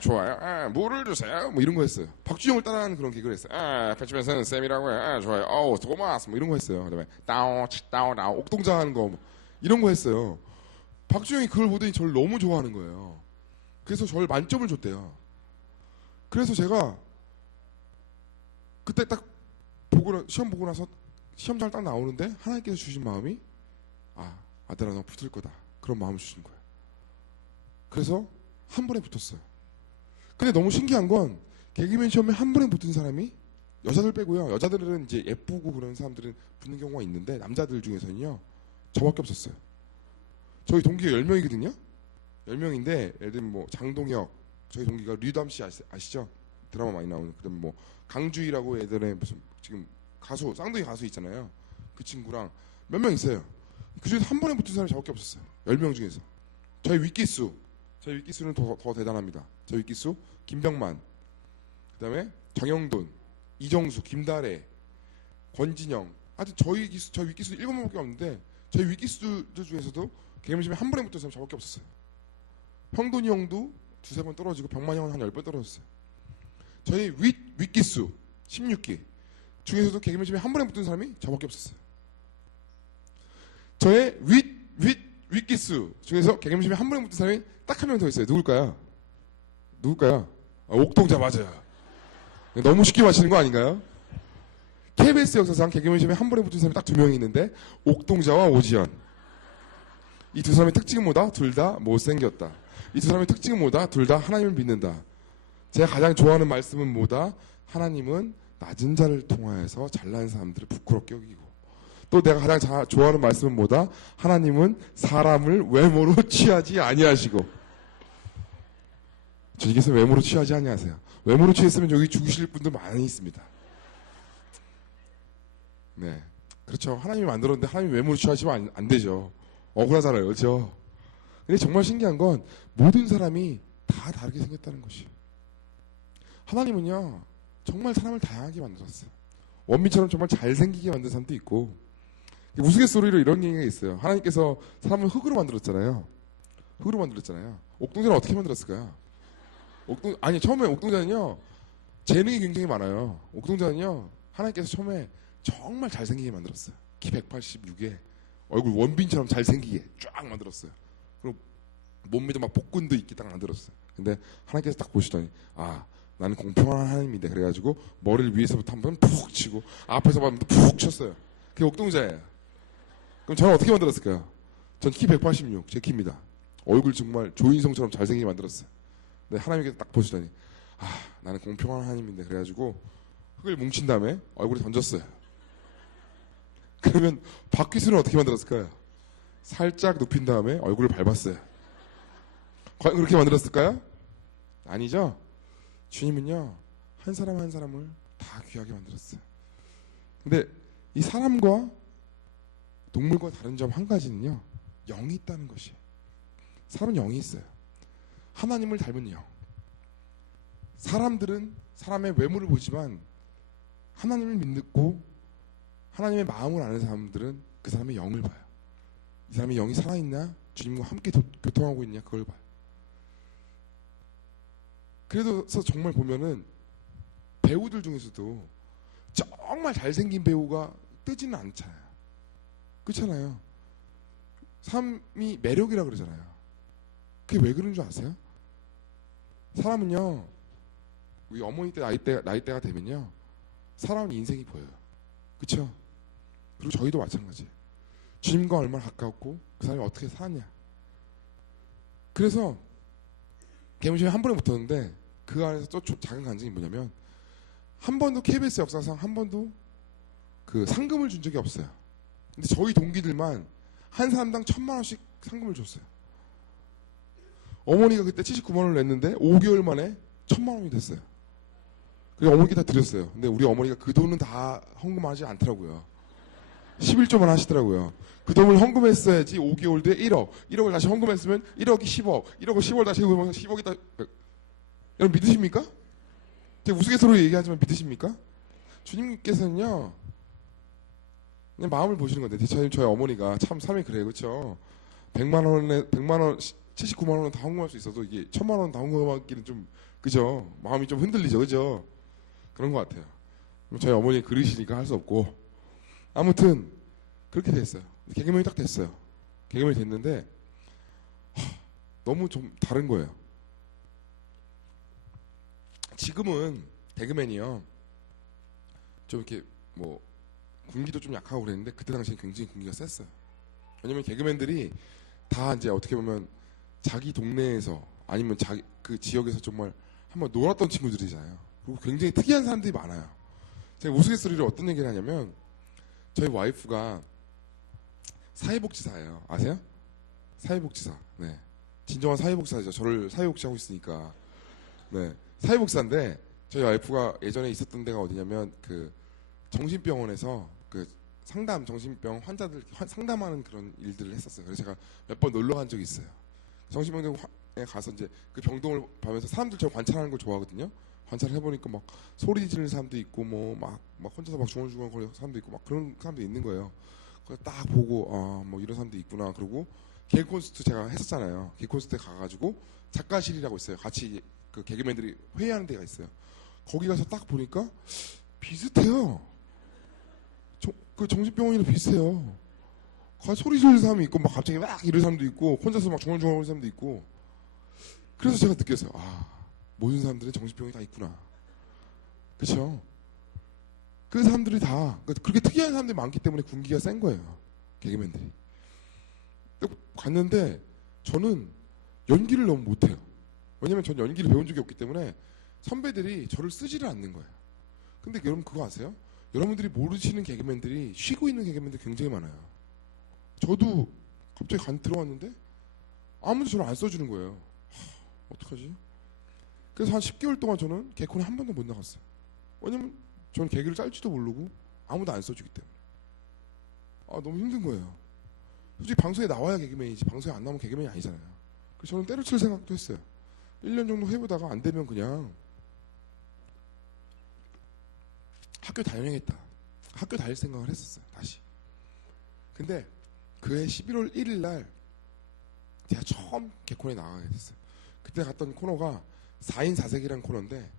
좋아요. 물을 주세요. 뭐 이런 거 했어요. 박주영을 따라하는 그런 개그를 했어요. 배치면서는 쌤이라고 해. 좋아요. 토마스. 뭐 이런 거 했어요. 그다음에 다운 옥동자 하는 거 뭐 이런 거 했어요. 박주영이 그걸 보더니 저를 너무 좋아하는 거예요. 그래서 저를 만점을 줬대요. 그래서 제가 그때 딱 시험 보고 나서 시험장 딱 나오는데 하나님께서 주신 마음이 아들아 너 붙을 거다. 그런 마음을 주신 거예요. 그래서 한 번에 붙었어요. 근데 너무 신기한 건 개그맨 시험에 한 번에 붙은 사람이 여자들 빼고요. 여자들은 이제 예쁘고 그런 사람들은 붙는 경우가 있는데 남자들 중에서는요. 저밖에 없었어요. 저희 동기가 10명이거든요. 10명인데 예를 들면 뭐 장동혁 저희 동기가 류담 씨 아시죠? 드라마 많이 나오는. 그다음에 뭐 강주희라고 예전에 무슨 지금 가수 쌍둥이 가수 있잖아요. 그 친구랑 몇 명 있어요. 그 중에서 한 번에 붙은 사람이 저밖에 없었어요. 10명 중에서. 저희 윗기수는 더 대단합니다. 저희 윗기수 김병만, 그다음에 정영돈, 이정수, 김다래, 권진영. 하여튼 저희 윗기수 7명밖에 없는데 저희 윗기수들 중에서도 개그맨 한 번에 붙은 사람이 저밖에 없었어요. 형돈이 형도 2-3번 떨어지고 병만 형은 한 10번 떨어졌어요. 저희 윗기수 16기 중에서도 개그맨 한 번에 붙은 사람이 저밖에 없었어요. 저의 윗기수 중에서 개그맨 한 번에 붙은 사람이 딱 한 명 더 있어요. 누굴까요? 옥동자 맞아요. 너무 쉽게 맞히는 거 아닌가요? KBS 역사상 개그맨 한 번에 붙은 사람이 딱 2명이 있는데 옥동자와 오지연. 이 두 사람의 특징은 뭐다? 둘 다 못생겼다. 이 두 사람의 특징은 뭐다? 둘 다 하나님을 믿는다. 제가 가장 좋아하는 말씀은 뭐다? 하나님은 낮은 자를 통하여서 잘난 사람들을 부끄럽게 여기고, 또 내가 가장 좋아하는 말씀은 뭐다? 하나님은 사람을 외모로 취하지 아니하시고. 주님께서 외모로 취하지 아니하세요. 외모로 취했으면 여기 죽으실 분들 많이 있습니다. 네, 그렇죠. 하나님이 만들었는데 하나님 외모로 취하시면 안 되죠. 억울하잖아요, 그렇죠? 근데 정말 신기한 건 모든 사람이 다 다르게 생겼다는 것이. 하나님은요 정말 사람을 다양하게 만들었어요. 원빈처럼 정말 잘생기게 만든 사람도 있고, 우스갯소리로 이런 얘기가 있어요. 하나님께서 사람을 흙으로 만들었잖아요. 옥동자는 어떻게 만들었을까요? 처음에 옥동자는요 재능이 굉장히 많아요. 옥동자는요 하나님께서 처음에 정말 잘생기게 만들었어요. 키 186에 얼굴 원빈처럼 잘생기게 쫙 만들었어요. 그리고 몸매도 막 복근도 있게 딱 만들었어요. 근데 하나님께서 딱 보시더니 나는 공평한 하나님인데, 그래가지고 머리를 위에서부터 한번 푹 치고 앞에서 한번 푹 쳤어요. 그게 옥동자예요. 그럼 저는 어떻게 만들었을까요? 전 키 186, 제 키입니다. 얼굴 정말 조인성처럼 잘생기게 만들었어요. 근데 하나님께서 딱 보시더니 나는 공평한 하나님인데, 그래가지고 흙을 뭉친 다음에 얼굴에 던졌어요. 그러면 박기수는 어떻게 만들었을까요? 살짝 눕힌 다음에 얼굴을 밟았어요. 과연 그렇게 만들었을까요? 아니죠. 주님은요 한 사람 한 사람을 다 귀하게 만들었어요. 근데 이 사람과 동물과 다른 점 한 가지는요, 영이 있다는 것이에요. 사람은 영이 있어요. 하나님을 닮은 영. 사람들은 사람의 외모를 보지만 하나님을 믿고 하나님의 마음을 아는 사람들은 그 사람의 영을 봐요. 이 사람의 영이 살아있나? 주님과 함께 교통하고 있냐? 그걸 봐요. 그래서 정말 보면은 배우들 중에서도 정말 잘생긴 배우가 뜨지는 않잖아요. 그렇잖아요. 삶이 매력이라 그러잖아요. 그게 왜 그런 줄 아세요? 사람은요, 우리 어머니 때 나이대가 되면요, 사람 인생이 보여요. 그렇죠? 그리고 저희도 마찬가지예요. 주님과 얼마나 가까웠고 그 사람이 어떻게 살았냐. 그래서 개무심이 한 번에 붙었는데 그 안에서 또 작은 간증이 뭐냐면, 한 번도 KBS 역사상 한 번도 그 상금을 준 적이 없어요. 근데 저희 동기들만 한 사람당 1,000만 원씩 상금을 줬어요. 어머니가 그때 79만 원을 냈는데 5개월 만에 1,000만 원이 됐어요. 그래서 어머니께 다 드렸어요. 근데 우리 어머니가 그 돈은 다 헌금하지 않더라고요. 11조만 하시더라고요. 그 돈을 헌금했어야지 5개월 뒤에 1억을 다시 헌금했으면 1억이 10억, 1억을 10억 다시 헌금하면 10억이 다. 여러분 믿으십니까? 제가 우스갯소리로 얘기하지만 믿으십니까? 주님께서는요 그냥 마음을 보시는 건데, 저희 어머니가 참 삶이 그래요. 그렇죠? 100만 원 79만 원은 다 헌금할 수 있어도 이게 1000만 원 다 헌금하기는 좀 그죠? 마음이 좀 흔들리죠, 그죠? 그런 것 같아요. 저희 어머니 그러시니까 할 수 없고 아무튼 그렇게 됐어요. 개그맨이 딱 됐어요. 개그맨이 됐는데 너무 좀 다른 거예요. 지금은 개그맨이요 좀 이렇게 뭐 군기도 좀 약하고 그랬는데 그때 당시에 굉장히 군기가 셌어요. 왜냐면 개그맨들이 다 이제 어떻게 보면 자기 동네에서 아니면 자기 그 지역에서 정말 한번 놀았던 친구들이잖아요. 그리고 굉장히 특이한 사람들이 많아요. 제가 우스갯소리로 어떤 얘기를 하냐면 저희 와이프가 사회복지사예요. 아세요? 사회복지사. 네. 진정한 사회복지사죠. 저를 사회복지하고 있으니까. 네. 사회복지사인데 저희 와이프가 예전에 있었던 데가 어디냐면 그 정신병원에서 그 상담 정신병 환자들 상담하는 그런 일들을 했었어요. 그래서 제가 몇 번 놀러 간 적이 있어요. 정신병원에 가서 이제 그 병동을 보면서 사람들 저 관찰하는 걸 좋아하거든요. 관찰을 해보니까 막 소리 지르는 사람도 있고 막 혼자서 막 중얼중얼 거리는 사람도 있고 막 그런 사람도 있는 거예요. 그래서 딱 보고 뭐 이런 사람도 있구나. 그리고 개그 콘서트 제가 했었잖아요. 개그 콘서트에 가가지고 작가실이라고 있어요. 같이 그 개그맨들이 회의하는 데가 있어요. 거기 가서 딱 보니까 비슷해요. 그 정신병원이랑 비슷해요. 소리 지르는 사람이 있고 막 갑자기 막 이러는 사람도 있고 혼자서 막 중얼중얼 거리는 사람도 있고. 그래서 제가 느꼈어요. 모든 사람들은 정신병이 다 있구나. 그렇죠? 그 사람들이 다 그렇게 특이한 사람들이 많기 때문에 군기가 센 거예요. 개그맨들이. 갔는데 저는 연기를 너무 못해요. 왜냐면 전 연기를 배운 적이 없기 때문에 선배들이 저를 쓰지를 않는 거예요. 근데 여러분 그거 아세요? 여러분들이 모르시는 개그맨들이 쉬고 있는 개그맨들 굉장히 많아요. 저도 갑자기 들어왔는데 아무도 저를 안 써주는 거예요. 어떡하지? 그래서 한 10개월 동안 저는 개콘에 한 번도 못 나갔어요. 왜냐면 저는 개그를 짤지도 모르고 아무도 안 써주기 때문에. 너무 힘든 거예요. 솔직히 방송에 나와야 개그맨이지 방송에 안 나오면 개그맨이 아니잖아요. 그래서 저는 때려칠 생각도 했어요. 1년 정도 해보다가 안 되면 그냥 학교 다녀야겠다. 학교 다닐 생각을 했었어요. 다시. 근데 그해 11월 1일 날 제가 처음 개콘에 나가게 됐어요. 그때 갔던 코너가 4인 4색이라는 코너인데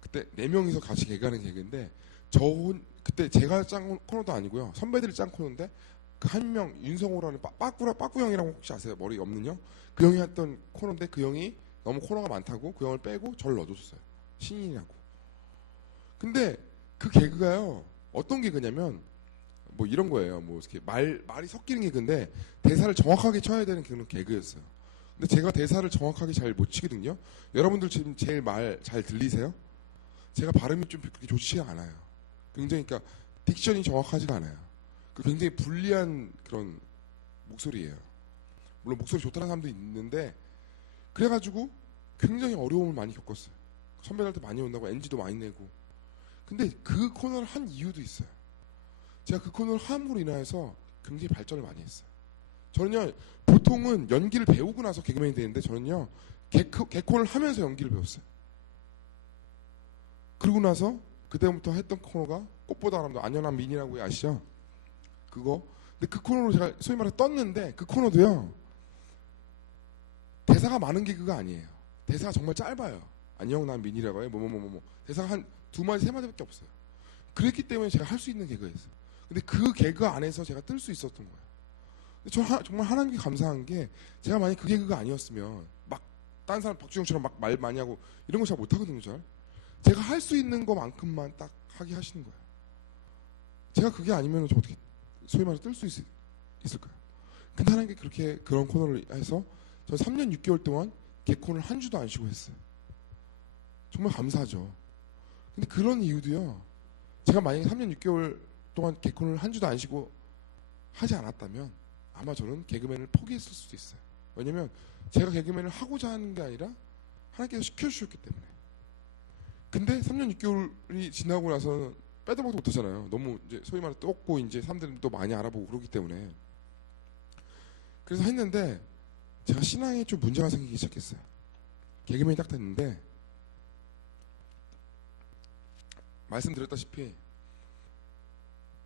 그때 4명이서 같이 개그하는 개그인데 그때 제가 짠 코너도 아니고요. 선배들이 짠 코너인데 그 한 명 윤성호라는 빠꾸 형이라고 혹시 아세요? 머리 없는 형? 그 형이 했던 코너인데 그 형이 너무 코너가 많다고 그 형을 빼고 저를 넣어줬어요. 신인이라고. 근데 그 개그가요. 어떤 개그냐면 뭐 이런 거예요. 뭐 이렇게 말이 섞이는 개그인데 대사를 정확하게 쳐야 되는 그런 개그였어요. 근데 제가 대사를 정확하게 잘 못 치거든요. 여러분들 지금 제일 말 잘 들리세요? 제가 발음이 좀 그렇게 좋지가 않아요. 굉장히 그러니까 딕션이 정확하지가 않아요. 굉장히 불리한 그런 목소리예요. 물론 목소리 좋다는 사람도 있는데 그래가지고 굉장히 어려움을 많이 겪었어요. 선배들한테 많이 온다고 NG도 많이 내고. 근데 그 코너를 한 이유도 있어요. 제가 그 코너를 함으로 인하여서 굉장히 발전을 많이 했어요. 저는요 보통은 연기를 배우고 나서 개그맨이 되는데 저는요 개콘을 하면서 연기를 배웠어요. 그러고 나서 그때부터 했던 코너가 꽃보다 아름다운 안연한 민이라고 아시죠? 그거. 근데 그 코너로 제가 소위 말해 떴는데 그 코너도요 대사가 많은 개그가 아니에요. 대사가 정말 짧아요. 안녕 난 민이라고 해요. 뭐뭐뭐뭐 대사가 한 2마디 3마디밖에 없어요. 그랬기 때문에 제가 할 수 있는 개그였어요. 근데 그 개그 안에서 제가 뜰 수 있었던 거예요. 저 정말 하나님께 감사한 게 제가 만약 그 개그가 아니었으면 막 다른 사람 박주영처럼 막 말 많이 하고 이런 거 잘 못하거든요. 제가 할 수 있는 것만큼만 딱 하게 하시는 거예요. 제가 그게 아니면 저 어떻게 소위 말해서 뜰 수 있을까요? 근데 하나님께 그렇게 그런 코너를 해서 저 3년 6개월 동안 개콘을 한 주도 안 쉬고 했어요. 정말 감사하죠. 근데 그런 이유도요. 제가 만약에 3년 6개월 동안 개콘을 한 주도 안 쉬고 하지 않았다면 아마 저는 개그맨을 포기했을 수도 있어요. 왜냐면 제가 개그맨을 하고자 하는 게 아니라 하나님께서 시켜주셨기 때문에. 근데 3년 6개월이 지나고 나서는 빼도 박도 못하잖아요. 너무 이제 소위 말해 떴고 이제 사람들이 또 많이 알아보고 그러기 때문에. 그래서 했는데 제가 신앙에 좀 문제가 생기기 시작했어요. 개그맨이 딱 됐는데 말씀드렸다시피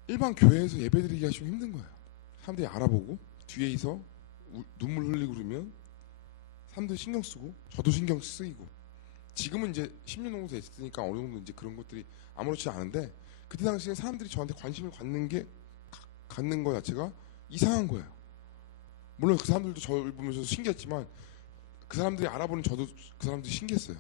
일반 교회에서 예배드리기가 좀 힘든 거예요. 사람들이 알아보고 뒤에서 눈물 흘리고 그러면 사람들이 신경 쓰고 저도 신경 쓰이고 지금은 이제 10년 정도 됐으니까 어느 정도 이제 그런 것들이 아무렇지 않은데 그때 당시에 사람들이 저한테 관심을 갖는 거 자체가 이상한 거예요. 물론 그 사람들도 저를 보면서 신기했지만 그 사람들이 알아보는 저도 그 사람들이 신기했어요.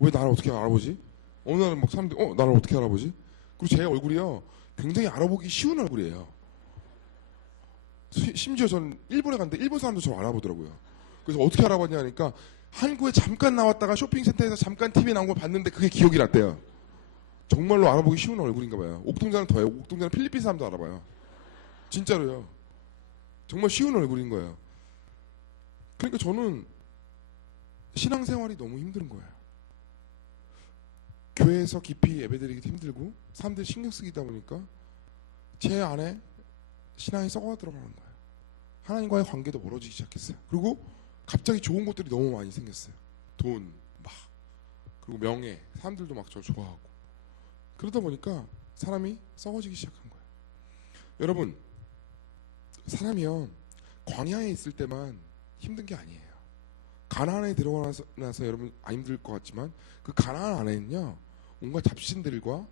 왜 나를 어떻게 알아보지? 어느 날은 막 사람들이 나를 어떻게 알아보지? 그리고 제 얼굴이요 굉장히 알아보기 쉬운 얼굴이에요. 심지어 저는 일본에 갔는데 일본 사람도 저를 알아보더라고요. 그래서 어떻게 알아봤냐 하니까 한국에 잠깐 나왔다가 쇼핑센터에서 잠깐 TV에 나온 걸 봤는데 그게 기억이 났대요. 정말로 알아보기 쉬운 얼굴인가 봐요. 옥동자는 더해요. 옥동자는 필리핀 사람도 알아봐요. 진짜로요. 정말 쉬운 얼굴인 거예요. 그러니까 저는 신앙생활이 너무 힘든 거예요. 교회에서 깊이 예배드리기도 힘들고 사람들이 신경 쓰기다 보니까 제 안에 신앙이 썩어 들어가는 거예요. 하나님과의 관계도 멀어지기 시작했어요. 그리고 갑자기 좋은 것들이 너무 많이 생겼어요. 돈, 막 그리고 명예, 사람들도 막 저 좋아하고 그러다 보니까 사람이 썩어지기 시작한 거예요. 여러분, 사람이요 광야에 있을 때만 힘든 게 아니에요. 가나안에 들어가서 여러분 안 힘들 것 같지만 그 가나안 안에는요 온갖 잡신들과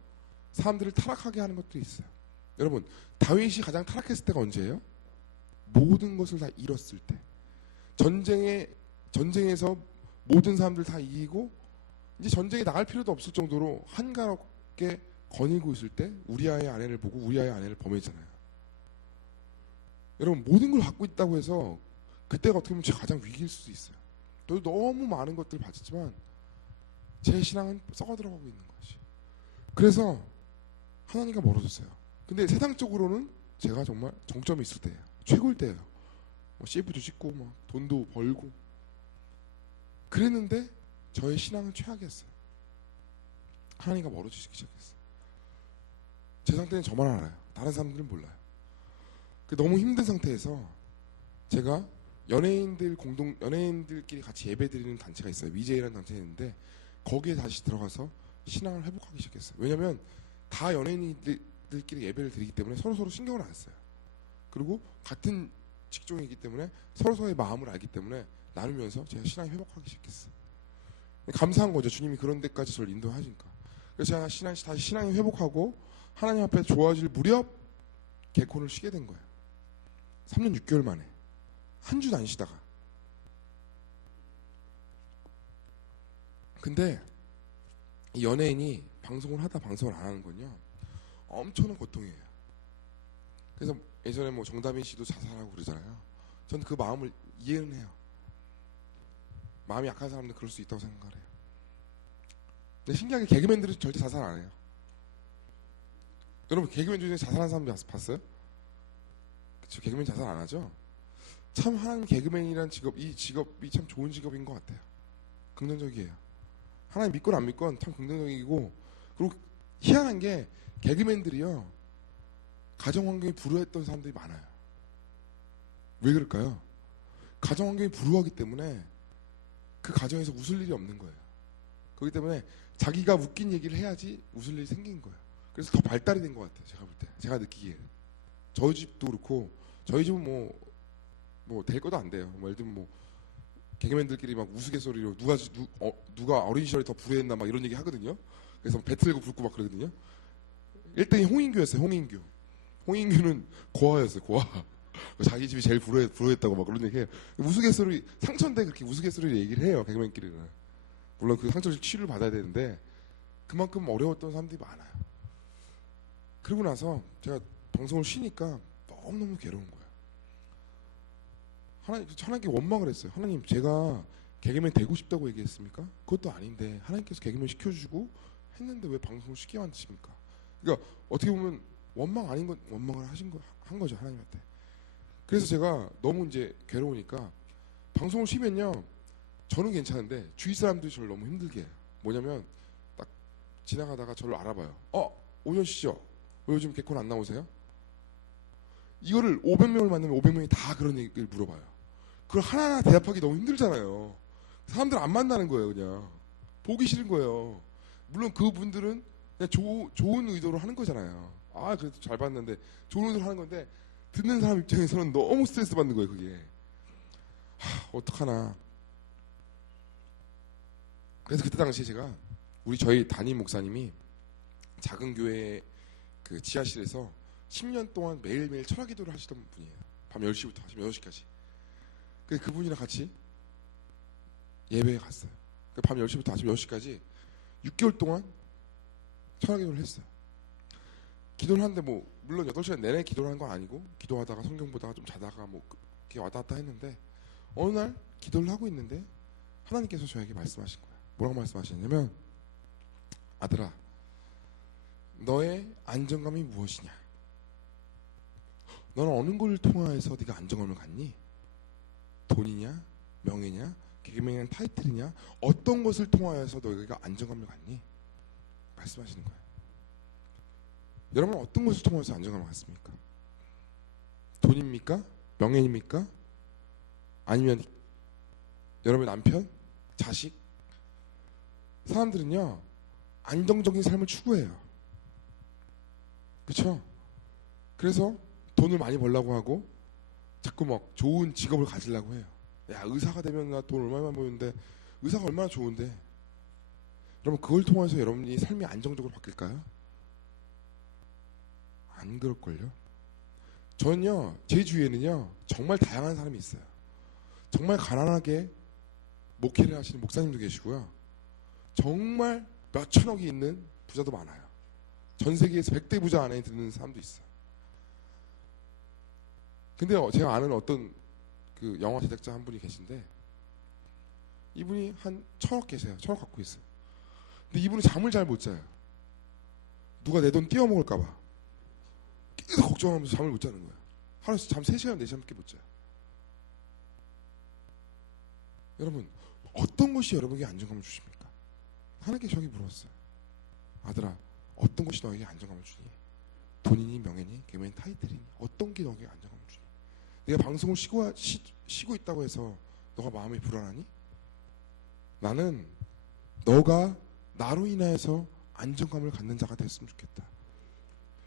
사람들을 타락하게 하는 것들이 있어요. 여러분, 다윗이 가장 타락했을 때가 언제예요? 모든 것을 다 잃었을 때. 전쟁에서 모든 사람들 다 이기고 이제 전쟁에 나갈 필요도 없을 정도로 한가롭게 거닐고 있을 때 우리아의 아내를 보고 우리아의 아내를 범했잖아요. 여러분, 모든 걸 갖고 있다고 해서 그때가 어떻게 보면 제가 가장 위기일 수도 있어요. 저도 너무 많은 것들을 봤지만 제 신앙은 썩어 들어가고 있는 것이. 그래서 하나님과 멀어졌어요. 근데 세상적으로는 제가 정말 정점에 있을 때예요. 최고일 때예요. CF도 찍고 막 돈도 벌고 그랬는데 저의 신앙은 최악이었어요. 하나님과 멀어지기 시작했어요. 제 상태는 저만 알아요. 다른 사람들은 몰라요. 너무 힘든 상태에서 제가 연예인들끼리 같이 예배드리는 단체가 있어요. 위제이라는 단체가 있는데 거기에 다시 들어가서 신앙을 회복하기 시작했어요. 왜냐하면 다 연예인들끼리 예배를 드리기 때문에 서로 신경을 안 써요. 그리고 같은 직종이기 때문에 서로의 마음을 알기 때문에 나누면서 제가 신앙이 회복하기 시작했어요. 감사한 거죠. 주님이 그런 데까지 저를 인도하시니까. 그래서 제가 다시 신앙이 회복하고 하나님 앞에 좋아질 무렵 개콘을 쉬게 된 거예요. 3년 6개월 만에. 한 주도 안 쉬다가. 근데 이 연예인이 방송을 하다 방송을 안 하는 건요 엄청난 고통이에요. 그래서 예전에 정다민 씨도 자살하고 그러잖아요. 저는 그 마음을 이해는 해요. 마음이 약한 사람들 그럴 수 있다고 생각을 해요. 근데 신기하게 개그맨들은 절대 자살 안 해요. 여러분, 개그맨 중에 자살한 사람 봤어요? 그쵸, 개그맨 자살 안 하죠? 참 하나님 개그맨이란 이 직업이 참 좋은 직업인 것 같아요. 긍정적이에요. 하나님 믿건 안 믿건 참 긍정적이고, 그리고 희한한 게 개그맨들이요 가정 환경이 불우했던 사람들이 많아요. 왜 그럴까요? 가정 환경이 불우하기 때문에 그 가정에서 웃을 일이 없는 거예요. 그렇기 때문에 자기가 웃긴 얘기를 해야지 웃을 일이 생긴 거예요. 그래서 더 발달이 된 것 같아요. 제가 볼 때, 제가 느끼기에. 저희 집도 그렇고, 저희 집은 될 것도 안 돼요. 예를 들면 개그맨들끼리 막 우스갯소리로 누가 어린 시절에 더 불우했나 막 이런 얘기 하거든요. 그래서 배틀고 붓고 막 그러거든요. 1등이 홍인규였어요. 홍인규는 고아였어요. 고아. 자기 집이 제일 불우했다고 막 그런 얘기해요. 우스갯소리, 상처인데 그렇게 우스갯소리를 얘기를 해요. 개그맨끼리는. 물론 그 상처를 치료를 받아야 되는데 그만큼 어려웠던 사람들이 많아요. 그러고 나서 제가 방송을 쉬니까 너무너무 괴로운 거예요. 하나님께 원망을 했어요. 하나님, 제가 개그맨 되고 싶다고 얘기했습니까? 그것도 아닌데 하나님께서 개그맨 시켜주고 했는데 왜 방송을 쉽게 만드십니까? 그러니까 어떻게 보면 원망 아닌 건 원망을 한 거죠, 하나님한테. 그래서 제가 너무 이제 괴로우니까 방송을 쉬면요 저는 괜찮은데 주위 사람들이 저를 너무 힘들게 해요. 뭐냐면 딱 지나가다가 저를 알아봐요. 오현 씨죠? 왜 요즘 개콘 안 나오세요? 이거를 500명을 만나면 500명이 다 그런 얘기를 물어봐요. 그걸 하나하나 대답하기 너무 힘들잖아요. 사람들 안 만나는 거예요. 그냥 보기 싫은 거예요. 물론 그분들은 그냥 좋은 의도로 하는 거잖아요. 그래도 잘 봤는데 좋은 의도로 하는 건데 듣는 사람 입장에서는 너무 스트레스 받는 거예요. 그게. 어떡하나. 그래서 그때 당시에 저희 담임 목사님이 작은 교회 그 지하실에서 10년 동안 매일매일 철학 기도를 하시던 분이에요. 밤 10시부터 아침 6시까지. 그래서 그분이랑 같이 예배에 갔어요. 밤 10시부터 아침 6시까지 6개월 동안 철학 기도를 했어요. 기도를 하는데 물론 8시간 내내 기도를 한 건 아니고 기도하다가 성경 보다가 좀 자다가 이렇게 왔다 갔다 했는데 어느 날 기도를 하고 있는데 하나님께서 저에게 말씀하신 거예요. 뭐라고 말씀하시냐면 아들아 너의 안정감이 무엇이냐? 너는 어느 걸 통하여서 네가 안정감을 갖니? 돈이냐? 명예냐? 개개명한 타이틀이냐? 어떤 것을 통하여서 너희가 안정감을 갖니? 말씀하시는 거예요. 여러분 어떤 것을 통해서 안정감을 갖습니까? 돈입니까? 명예입니까? 아니면 여러분의 남편? 자식? 사람들은요 안정적인 삶을 추구해요. 그렇죠? 그래서 돈을 많이 벌려고 하고 자꾸 좋은 직업을 가지려고 해요. 야 의사가 되면 나 돈 얼마나 버는데 의사가 얼마나 좋은데 여러분 그걸 통해서 여러분이 삶이 안정적으로 바뀔까요? 안 그럴걸요? 저는요 제 주위에는요 정말 다양한 사람이 있어요. 정말 가난하게 목회를 하시는 목사님도 계시고요. 정말 몇 천억이 있는 부자도 많아요. 전 세계에서 100대 부자 안에 드는 사람도 있어요. 근데 제가 아는 어떤 그 영화 제작자 한 분이 계신데 이분이 한 1,000억 계세요. 1,000억 갖고 있어요. 근데 이분은 잠을 잘 못 자요. 누가 내 돈 띄어먹을까봐 계속 걱정하면서 잠을 못 자는 거예요. 하루에 잠 3시간, 4시간밖에 못 자요. 여러분 어떤 것이 여러분에게 안정감을 주십니까? 하나님께 저에게 물었어요. 아들아 어떤 것이 너에게 안정감을 주니? 돈이니 명예니 개명이 타이틀이니 어떤 게 너에게 안정감을 주니? 내가 방송을 쉬고 있다고 해서 너가 마음이 불안하니? 나는 너가 나로 인하여서 안정감을 갖는 자가 됐으면 좋겠다.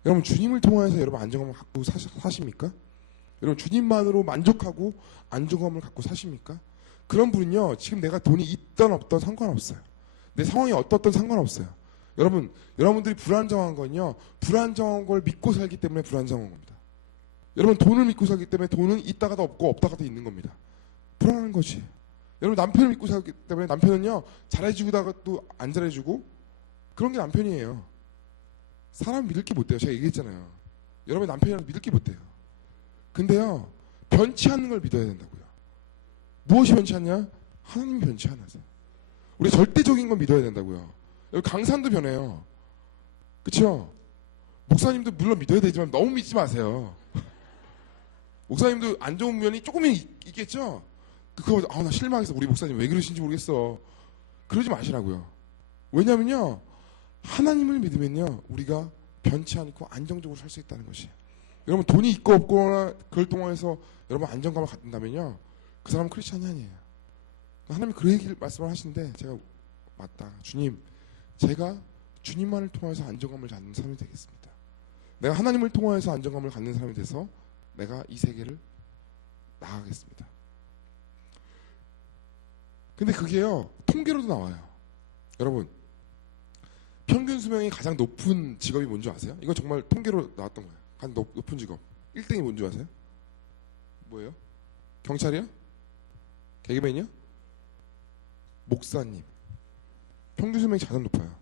여러분 주님을 통해서 여러분 안정감을 갖고 사십니까? 여러분 주님만으로 만족하고 안정감을 갖고 사십니까? 그런 분은요 지금 내가 돈이 있던 없던 상관없어요. 내 상황이 어떻든 상관없어요. 여러분들이 불안정한 건요 불안정한 걸 믿고 살기 때문에 불안정한 겁니다. 여러분 돈을 믿고 살기 때문에 돈은 있다가도 없고 없다가도 있는 겁니다. 불안한 거지. 여러분 남편을 믿고 살기 때문에 남편은요 잘해주다가 또 안 잘해주고 그런 게 남편이에요. 사람 믿을 게 못 돼요. 제가 얘기했잖아요. 여러분 남편이랑 믿을 게 못 돼요. 근데요 변치 않는 걸 믿어야 된다고요. 무엇이 변치 않냐? 하나님이 변치 않아서. 우리 절대적인 건 믿어야 된다고요. 여기 강산도 변해요. 그렇죠? 목사님도 물론 믿어야 되지만 너무 믿지 마세요. 목사님도 안 좋은 면이 조금은 있겠죠? 그거 나 실망해서 우리 목사님 왜 그러신지 모르겠어. 그러지 마시라고요. 왜냐면요 하나님을 믿으면요 우리가 변치 않고 안정적으로 살 수 있다는 것이에요. 여러분 돈이 있고 없거나 그걸 통해서 여러분 안정감을 갖는다면요 그 사람은 크리스찬이 아니에요. 하나님이 그 얘기를 말씀을 하시는데 제가 맞다. 주님 제가 주님만을 통해서 안정감을 갖는 사람이 되겠습니다. 내가 하나님을 통해서 안정감을 갖는 사람이 돼서 내가 이 세계를 나가겠습니다. 근데 그게요 통계로도 나와요. 여러분 평균 수명이 가장 높은 직업이 뭔지 아세요? 이거 정말 통계로 나왔던 거예요. 가장 높은 직업 1등이 뭔지 아세요? 뭐예요? 경찰이요? 개그맨이요? 목사님. 평균 수명이 가장 높아요.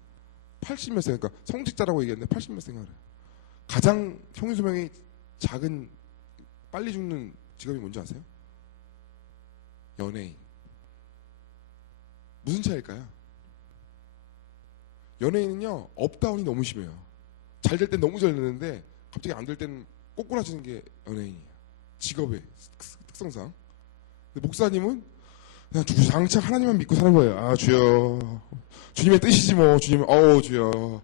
80몇 세, 그러니까 성직자라고 얘기했는데 80몇 세가 그래요. 가장 평균 수명이 작은 빨리 죽는 직업이 뭔지 아세요? 연예인. 무슨 차이일까요? 연예인은요 업다운이 너무 심해요. 잘 될 땐 너무 잘 되는데 갑자기 안 될 땐 꼬꾸라지는 게 연예인이에요. 직업의 특성상. 근데 목사님은 그냥 주장창 하나님만 믿고 사는 거예요. 아 주여 주님의 뜻이지 뭐 주님 주여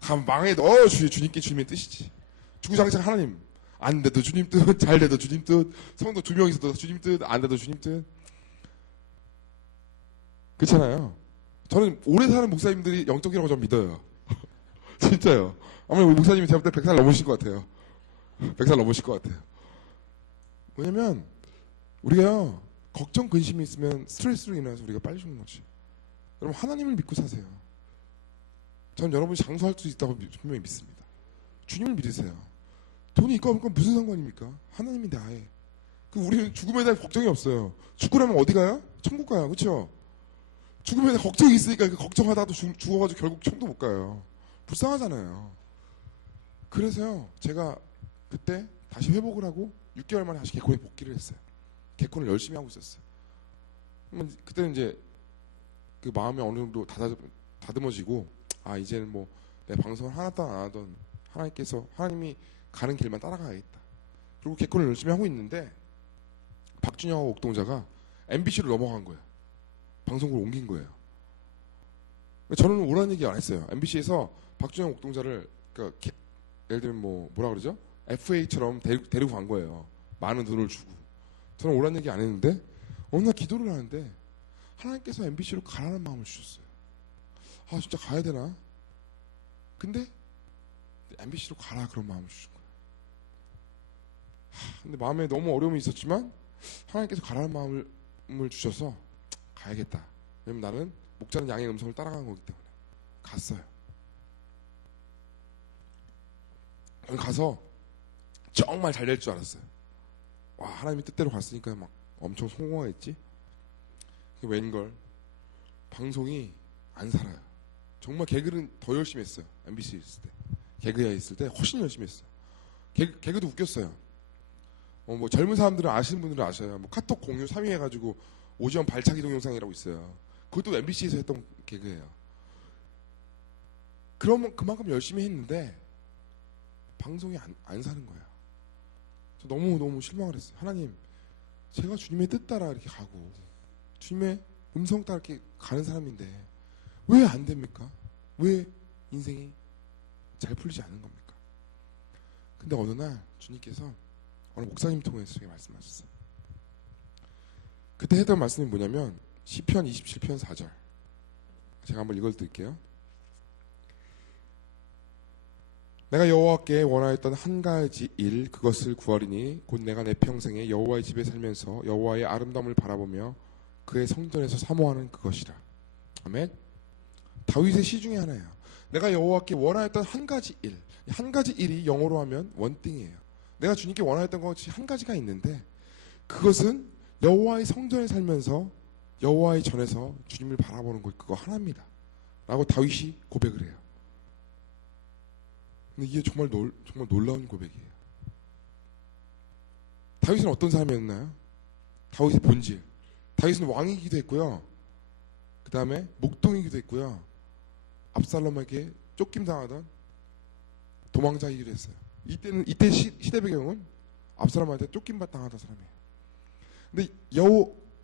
가면 망해도 주님께 주님의 뜻이지. 주구장창 하나님 안 돼도 주님 뜻, 잘 돼도 주님 뜻, 성도 2명 있어도 주님 뜻, 안 돼도 주님 뜻. 그렇잖아요. 저는 오래 사는 목사님들이 영적이라고 좀 믿어요. 진짜요. 아마 우리 목사님이 제가 볼 때 100살 넘으실 것 같아요. 100살 넘으실 것 같아요. 왜냐면 우리가요 걱정, 근심이 있으면 스트레스로 인해서 우리가 빨리 죽는 거지. 여러분 하나님을 믿고 사세요. 전 여러분이 장수할 수 있다고 분명히 믿습니다. 주님을 믿으세요. 돈이 있고 없고 무슨 상관입니까? 하나님이 나의. 우리는 죽음에 대한 걱정이 없어요. 죽으려면 어디 가요? 천국 가요. 그렇죠? 죽음에 대한 걱정이 있으니까 걱정하다가도 죽어가지고 결국 천도 못 가요. 불쌍하잖아요. 그래서요, 제가 그때 다시 회복을 하고 6개월 만에 다시 개콘에 복귀를 했어요. 개콘을 열심히 하고 있었어요. 그때는 이제 그 마음이 어느 정도 다듬어지고, 아, 이제는 뭐 내 방송을 하나도 안 하던 하나님이 가는 길만 따라가야겠다. 그리고 개콘을 열심히 하고 있는데 박준영하고 옥동자가 MBC로 넘어간 거예요. 방송국을 옮긴 거예요. 저는 오라는 얘기 안 했어요. MBC에서 박준영, 옥동자를 그러니까 예를 들면 뭐라 그러죠? FA처럼 데리고 간 거예요. 많은 돈을 주고. 저는 오라는 얘기 안 했는데 어느 날 기도를 하는데 하나님께서 MBC로 가라는 마음을 주셨어요. 아, 진짜 가야 되나? 근데 MBC로 가라 그런 마음을 주신 거예요. 근데 마음에 너무 어려움이 있었지만 하나님께서 가라는 마음을 주셔서 가야겠다. 왜냐면 나는 목자는 양의 음성을 따라간 거기 때문에 갔어요. 가서 정말 잘 될 줄 알았어요. 와, 하나님의 뜻대로 갔으니까 막 엄청 성공하겠지. 웬걸 방송이 안 살아요. 정말 개그는 더 열심히 했어요. MBC 있을 때, 개그에 있을 때 훨씬 열심히 했어요. 개그도 웃겼어요. 뭐 젊은 사람들은 아시는 분들은 아셔요. 뭐 카톡 공유 3위 해가지고 오지원 발차기 동영상이라고 있어요. 그것도 MBC에서 했던 개그예요. 그러면 그만큼 열심히 했는데 방송이 안 사는 거예요. 저 너무 실망을 했어요. 하나님, 제가 주님의 뜻 따라 이렇게 가고 주님의 음성 따라 이렇게 가는 사람인데 왜 안 됩니까? 왜 인생이 잘 풀리지 않는 겁니까? 근데 어느 날 주님께서 어느 목사님 통해서 저에게 말씀하셨어요. 그때 했던 말씀이 뭐냐면 시편 27편 4절. 제가 한번 읽어드릴게요. 내가 여호와께 원하였던 한 가지 일 그것을 구하리니 곧 내가 내 평생에 여호와의 집에 살면서 여호와의 아름다움을 바라보며 그의 성전에서 사모하는 그것이라. 아멘. 다윗의 시 중에 하나예요. 내가 여호와께 원하였던 한 가지 일. 한 가지 일이 영어로 하면 원띵이에요. 내가 주님께 원하였던 것이 한 가지가 있는데 그것은 여호와의 성전에 살면서 여호와의 전에서 주님을 바라보는 것, 그거 하나입니다. 라고 다윗이 고백을 해요. 근데 이게 정말 놀라운 고백이에요. 다윗은 어떤 사람이었나요? 다윗의 본질. 다윗은 왕이기도 했고요. 그 다음에 목동이기도 했고요. 압살롬에게 쫓김당하던 도망자이기도 했어요. 이때 시대 배경은 압살롬한테 쫓김당하던 사람이에요. 근데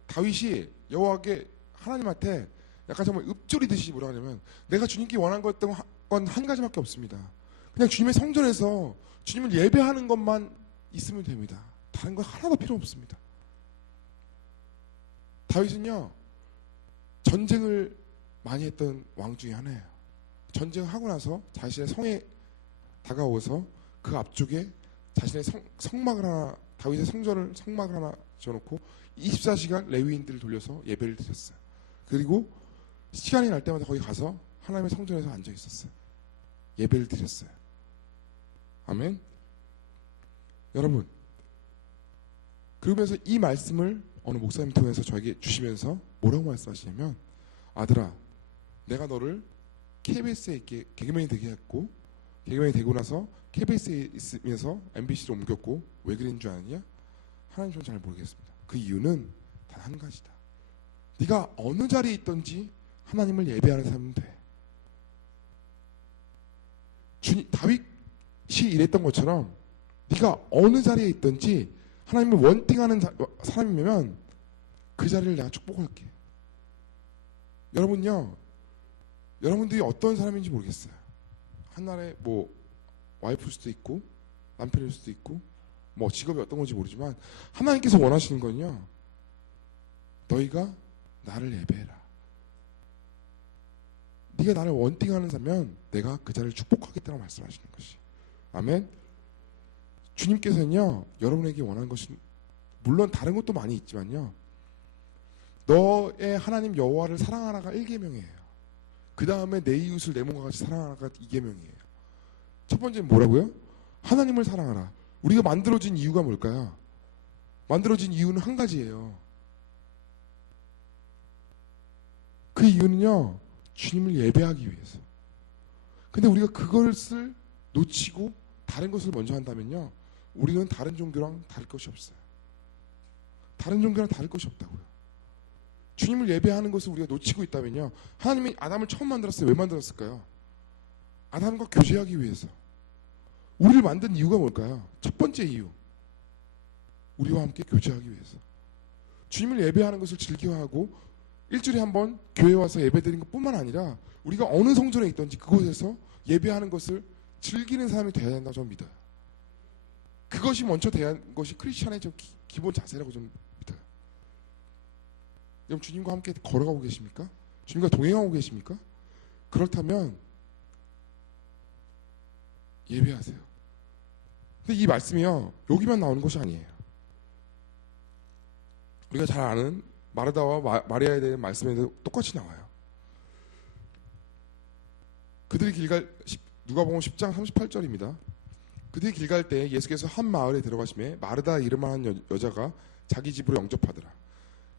다윗이 여호와께 하나님한테 약간 정말 읊조리듯이 뭐라 하냐면 내가 주님께 원한 건 한 가지밖에 없습니다. 그냥 주님의 성전에서 주님을 예배하는 것만 있으면 됩니다. 다른 거 하나도 필요 없습니다. 다윗은요, 전쟁을 많이 했던 왕 중에 하나예요. 전쟁을 하고 나서 자신의 성에 다가오서 그 앞쪽에 자신의 성막을 하나, 다윗의 성막을 하나 지어놓고 24시간 레위인들을 돌려서 예배를 드렸어요. 그리고 시간이 날 때마다 거기 가서 하나님의 성전에서 앉아 있었어요. 예배를 드렸어요. 아멘. 여러분, 그러면서 이 말씀을 어느 목사님 통해서 저에게 주시면서 뭐라고 말씀하시냐면, 아들아, 내가 너를 KBS에 있게 개그맨이 되게 했고, 개그맨이 되고 나서 KBS에 있으면서 MBC로 옮겼고, 왜 그런 줄 아느냐? 하나님 저는 잘 모르겠습니다. 그 이유는 단 한 가지다. 네가 어느 자리에 있든지 하나님을 예배하는 사람은 돼. 다윗이 이랬던 것처럼 네가 어느 자리에 있든지 하나님을 원팅하는 사람이면 그 자리를 내가 축복할게. 여러분요, 여러분들이 어떤 사람인지 모르겠어요. 한날에 뭐 와이프일 수도 있고 남편일 수도 있고 뭐 직업이 어떤 건지 모르지만 하나님께서 원하시는 건요, 너희가 나를 예배해라. 네가 나를 원팅하는 사람이면 내가 그 자리를 축복하겠다고 말씀하시는 것이. 아멘. 주님께서는요, 여러분에게 원하는 것은 물론 다른 것도 많이 있지만요, 너의 하나님 여호와를 사랑하라가 1계명이에요. 그 다음에 내 이웃을 내 몸과 같이 사랑하라가 2계명이에요. 첫 번째는 뭐라고요? 하나님을 사랑하라. 우리가 만들어진 이유가 뭘까요? 만들어진 이유는 한 가지예요. 그 이유는요, 주님을 예배하기 위해서. 근데 우리가 그것을 놓치고 다른 것을 먼저 한다면요, 우리는 다른 종교랑 다를 것이 없어요. 다른 종교랑 다를 것이 없다고요. 주님을 예배하는 것을 우리가 놓치고 있다면요, 하나님이 아담을 처음 만들었어요. 왜 만들었을까요? 아담과 교제하기 위해서. 우리를 만든 이유가 뭘까요? 첫 번째 이유, 우리와 함께 교제하기 위해서. 주님을 예배하는 것을 즐겨하고 일주일에 한 번 교회 와서 예배드리는 것뿐만 아니라 우리가 어느 성전에 있든지 그곳에서 예배하는 것을 즐기는 사람이 되어야 된다고 저는 믿어요. 그것이 먼저 돼야 하는 것이 크리스찬의 기본 자세라고 저는 믿어요. 여러분, 주님과 함께 걸어가고 계십니까? 주님과 동행하고 계십니까? 그렇다면 예배하세요. 근데 이 말씀이요, 여기만 나오는 것이 아니에요. 우리가 잘 아는 마르다와 마리아에 대한 말씀에도 똑같이 나와요. 그들이 길갈, 누가복음 10장 38절입니다. 그들이 길갈 때 예수께서 한 마을에 들어가심에 마르다 이름한 여자가 자기 집으로 영접하더라.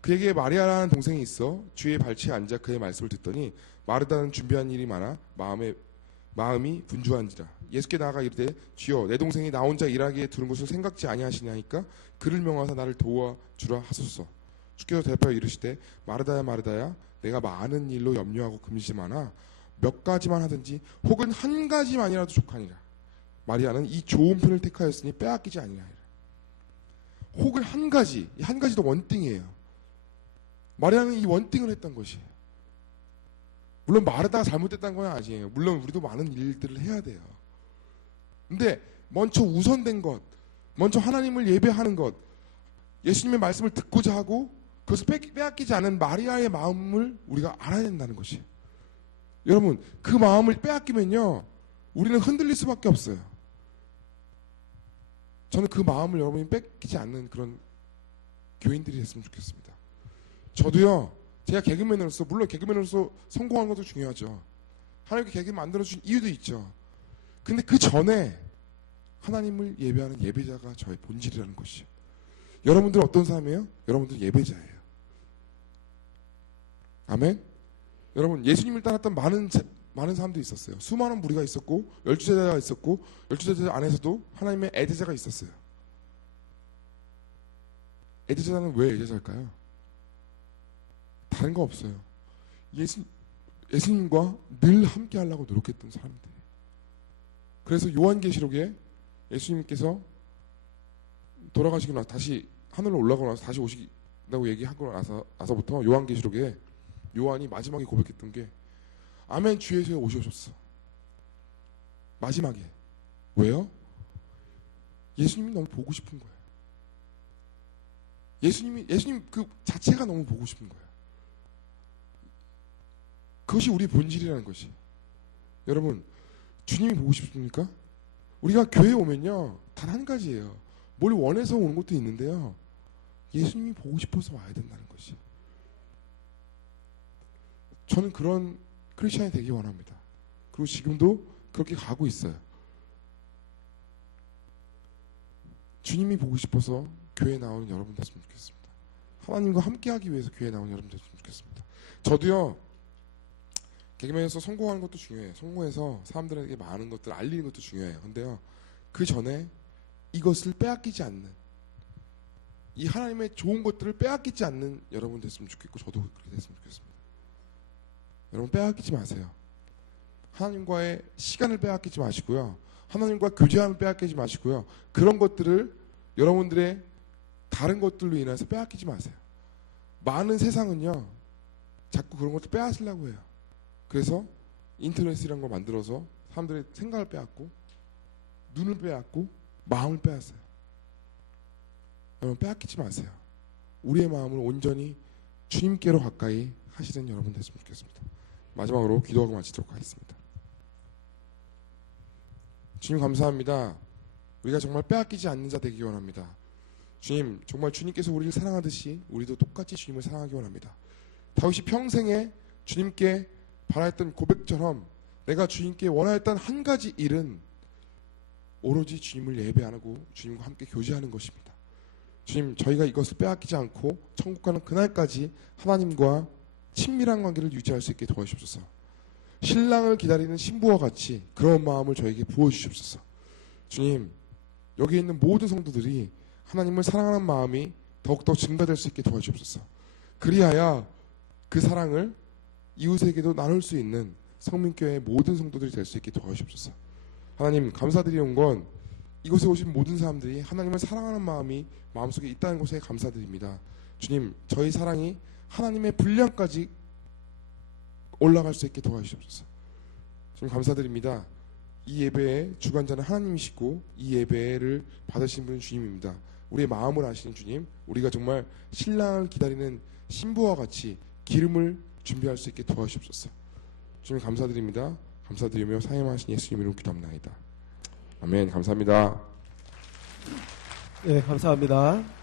그에게 마리아라는 동생이 있어 주의 발치에 앉아 그의 말씀을 듣더니 마르다는 준비한 일이 많아 마음이 분주한지라. 예수께 나아가 이르되 주여, 내 동생이 나 혼자 일하기에 두는 것을 생각지 아니하시냐니까 그를 명하사 나를 도와주라 하소서. 주께서 대답하여 이르시되 마르다야 마르다야, 내가 많은 일로 염려하고 금심하나 몇 가지만 하든지 혹은 한 가지만이라도 족하니라. 마리아는 이 좋은 편을 택하였으니 빼앗기지 아니하리라. 혹은 한 가지, 이 한 가지도 원띵이에요. 마리아는 이 원띵을 했던 것이에요. 물론 마르다가 잘못됐다는 건 아니에요. 물론 우리도 많은 일들을 해야 돼요. 근데 먼저 우선된 것, 먼저 하나님을 예배하는 것, 예수님의 말씀을 듣고자 하고 그것을 빼앗기지 않은 마리아의 마음을 우리가 알아야 된다는 것이에요. 여러분, 그 마음을 빼앗기면요, 우리는 흔들릴 수밖에 없어요. 저는 그 마음을 여러분이 뺏기지 않는 그런 교인들이 됐으면 좋겠습니다. 저도요, 제가 개그맨으로서, 물론 개그맨으로서 성공하는 것도 중요하죠. 하나님께 개그 만들어주신 이유도 있죠. 근데 그 전에 하나님을 예배하는 예배자가 저의 본질이라는 것이죠. 여러분들은 어떤 사람이에요? 여러분들은 예배자예요. 아멘? 여러분, 예수님을 따랐던 많은 사람들이 있었어요. 수많은 무리가 있었고, 12제자가 있었고, 12제자 안에서도 하나님의 애제자가 있었어요. 애제자는 왜 애제자일까요? 다른 거 없어요. 예수님과 늘 함께 하려고 노력했던 사람들. 그래서 요한계시록에 예수님께서 돌아가시고 나서 다시 하늘로 올라가고 나서 다시 오시다고 얘기하고 나서부터 요한계시록에 요한이 마지막에 고백했던 게 아멘 주 예수에 오셔셨어. 마지막에. 왜요? 예수님이 너무 보고 싶은 거예요. 예수님 그 자체가 너무 보고 싶은 거예요. 그것이 우리 본질이라는 것이. 여러분, 주님이 보고 싶습니까? 우리가 교회에 오면요, 단 한 가지예요. 뭘 원해서 오는 것도 있는데요, 예수님이 보고 싶어서 와야 된다는 것이. 저는 그런 크리스찬이 되기 원합니다. 그리고 지금도 그렇게 가고 있어요. 주님이 보고 싶어서 교회에 나오는 여러분 됐으면 좋겠습니다. 하나님과 함께하기 위해서 교회에 나오는 여러분 됐으면 좋겠습니다. 저도요, 개그맨에서 성공하는 것도 중요해요. 성공해서 사람들에게 많은 것들을 알리는 것도 중요해요. 근데요, 그 전에 이것을 빼앗기지 않는, 이 하나님의 좋은 것들을 빼앗기지 않는 여러분 됐으면 좋겠고, 저도 그렇게 됐으면 좋겠습니다. 여러분, 빼앗기지 마세요. 하나님과의 시간을 빼앗기지 마시고요, 하나님과 교제함을 빼앗기지 마시고요, 그런 것들을 여러분들의 다른 것들로 인해서 빼앗기지 마세요. 많은 세상은요, 자꾸 그런 것들 빼앗으려고 해요. 그래서 인터넷이라는 걸 만들어서 사람들의 생각을 빼앗고, 눈을 빼앗고, 마음을 빼앗어요. 여러분, 빼앗기지 마세요. 우리의 마음을 온전히 주님께로 가까이 하시는 여러분 됐으면 좋겠습니다. 마지막으로 기도하고 마치도록 하겠습니다. 주님 감사합니다. 우리가 정말 빼앗기지 않는 자 되기 원합니다. 주님, 정말 주님께서 우리를 사랑하듯이 우리도 똑같이 주님을 사랑하기 원합니다. 다윗이 평생에 주님께 바라했던 고백처럼 내가 주님께 원하였던 한 가지 일은 오로지 주님을 예배하고 주님과 함께 교제하는 것입니다. 주님, 저희가 이것을 빼앗기지 않고 천국 가는 그날까지 하나님과 친밀한 관계를 유지할 수 있게 도와주십소서. 신랑을 기다리는 신부와 같이 그런 마음을 저에게 부어주십소서. 주님, 여기 있는 모든 성도들이 하나님을 사랑하는 마음이 더욱더 증가될 수 있게 도와주옵소서. 그리하여 그 사랑을 이웃에게도 나눌 수 있는 성민교회의 모든 성도들이 될 수 있게 도와주옵소서. 하나님, 감사드리는 건 이곳에 오신 모든 사람들이 하나님을 사랑하는 마음이 마음속에 있다는 것에 감사드립니다. 주님, 저희 사랑이 하나님의 분량까지 올라갈 수 있게 도와주옵소서. 주님, 감사드립니다. 이 예배의 주관자는 하나님이시고 이 예배를 받으신 분은 주님입니다. 우리의 마음을 아시는 주님, 우리가 정말 신랑을 기다리는 신부와 같이 기름을 준비할 수 있게 도와주옵소서. 주님, 감사드립니다. 감사드리며 사임하신 예수님 이름으로 기도합니다. 아멘. 감사합니다. 네, 감사합니다.